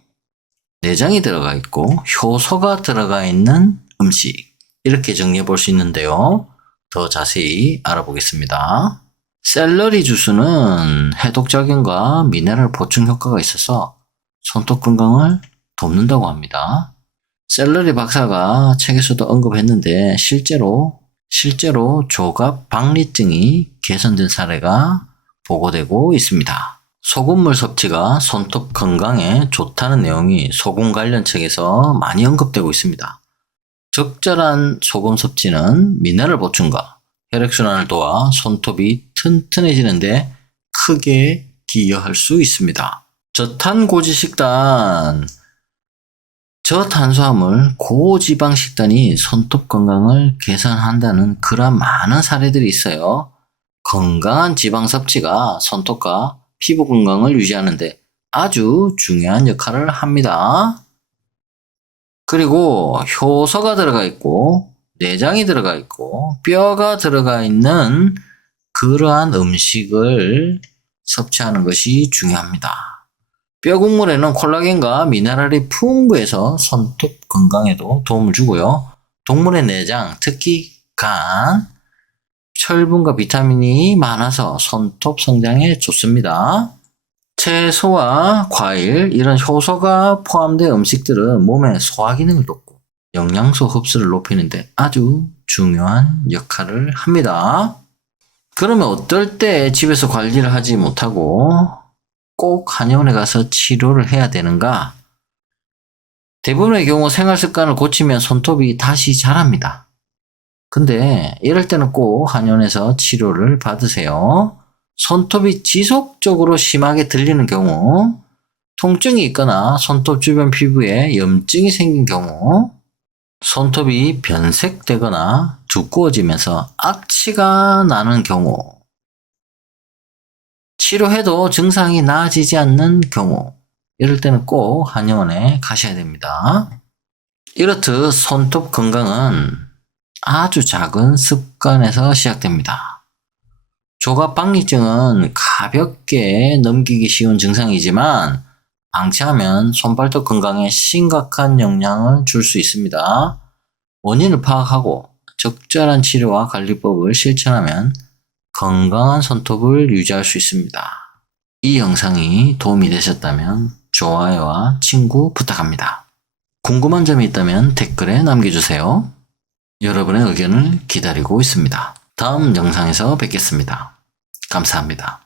내장이 들어가 있고 효소가 들어가 있는 음식, 이렇게 정리해 볼 수 있는데요. 더 자세히 알아보겠습니다. 샐러리 주스는 해독작용과 미네랄 보충 효과가 있어서 손톱 건강을 돕는다고 합니다. 샐러리 박사가 책에서도 언급했는데 실제로 조갑박리증이 개선된 사례가 보고되고 있습니다. 소금물 섭취가 손톱 건강에 좋다는 내용이 소금 관련 책에서 많이 언급되고 있습니다. 적절한 소금 섭취는 미네랄 보충과 혈액순환을 도와 손톱이 튼튼해지는데 크게 기여할 수 있습니다. 저탄고지 식단, 저탄수화물, 고지방 식단이 손톱 건강을 개선한다는 그런 많은 사례들이 있어요. 건강한 지방 섭취가 손톱과 피부 건강을 유지하는데 아주 중요한 역할을 합니다. 그리고 효소가 들어가 있고 내장이 들어가 있고 뼈가 들어가 있는 그러한 음식을 섭취하는 것이 중요합니다. 뼈 국물에는 콜라겐과 미네랄이 풍부해서 손톱 건강에도 도움을 주고요. 동물의 내장, 특히 간, 철분과 비타민이 많아서 손톱 성장에 좋습니다. 채소와 과일, 이런 효소가 포함된 음식들은 몸의 소화 기능을 돕고 영양소 흡수를 높이는데 아주 중요한 역할을 합니다. 그러면 어떨 때 집에서 관리를 하지 못하고 꼭 한의원에 가서 치료를 해야 되는가? 대부분의 경우 생활 습관을 고치면 손톱이 다시 자랍니다. 근데 이럴 때는 꼭 한의원에서 치료를 받으세요. 손톱이 지속적으로 심하게 들리는 경우, 통증이 있거나 손톱 주변 피부에 염증이 생긴 경우, 손톱이 변색되거나 두꺼워지면서 악취가 나는 경우, 치료해도 증상이 나아지지 않는 경우, 이럴 때는 꼭 한의원에 가셔야 됩니다. 이렇듯 손톱 건강은 아주 작은 습관에서 시작됩니다. 조갑박리증은 가볍게 넘기기 쉬운 증상이지만 방치하면 손발톱 건강에 심각한 영향을 줄 수 있습니다. 원인을 파악하고 적절한 치료와 관리법을 실천하면 건강한 손톱을 유지할 수 있습니다. 이 영상이 도움이 되셨다면 좋아요와 친구 부탁합니다. 궁금한 점이 있다면 댓글에 남겨주세요. 여러분의 의견을 기다리고 있습니다. 다음 영상에서 뵙겠습니다. 감사합니다.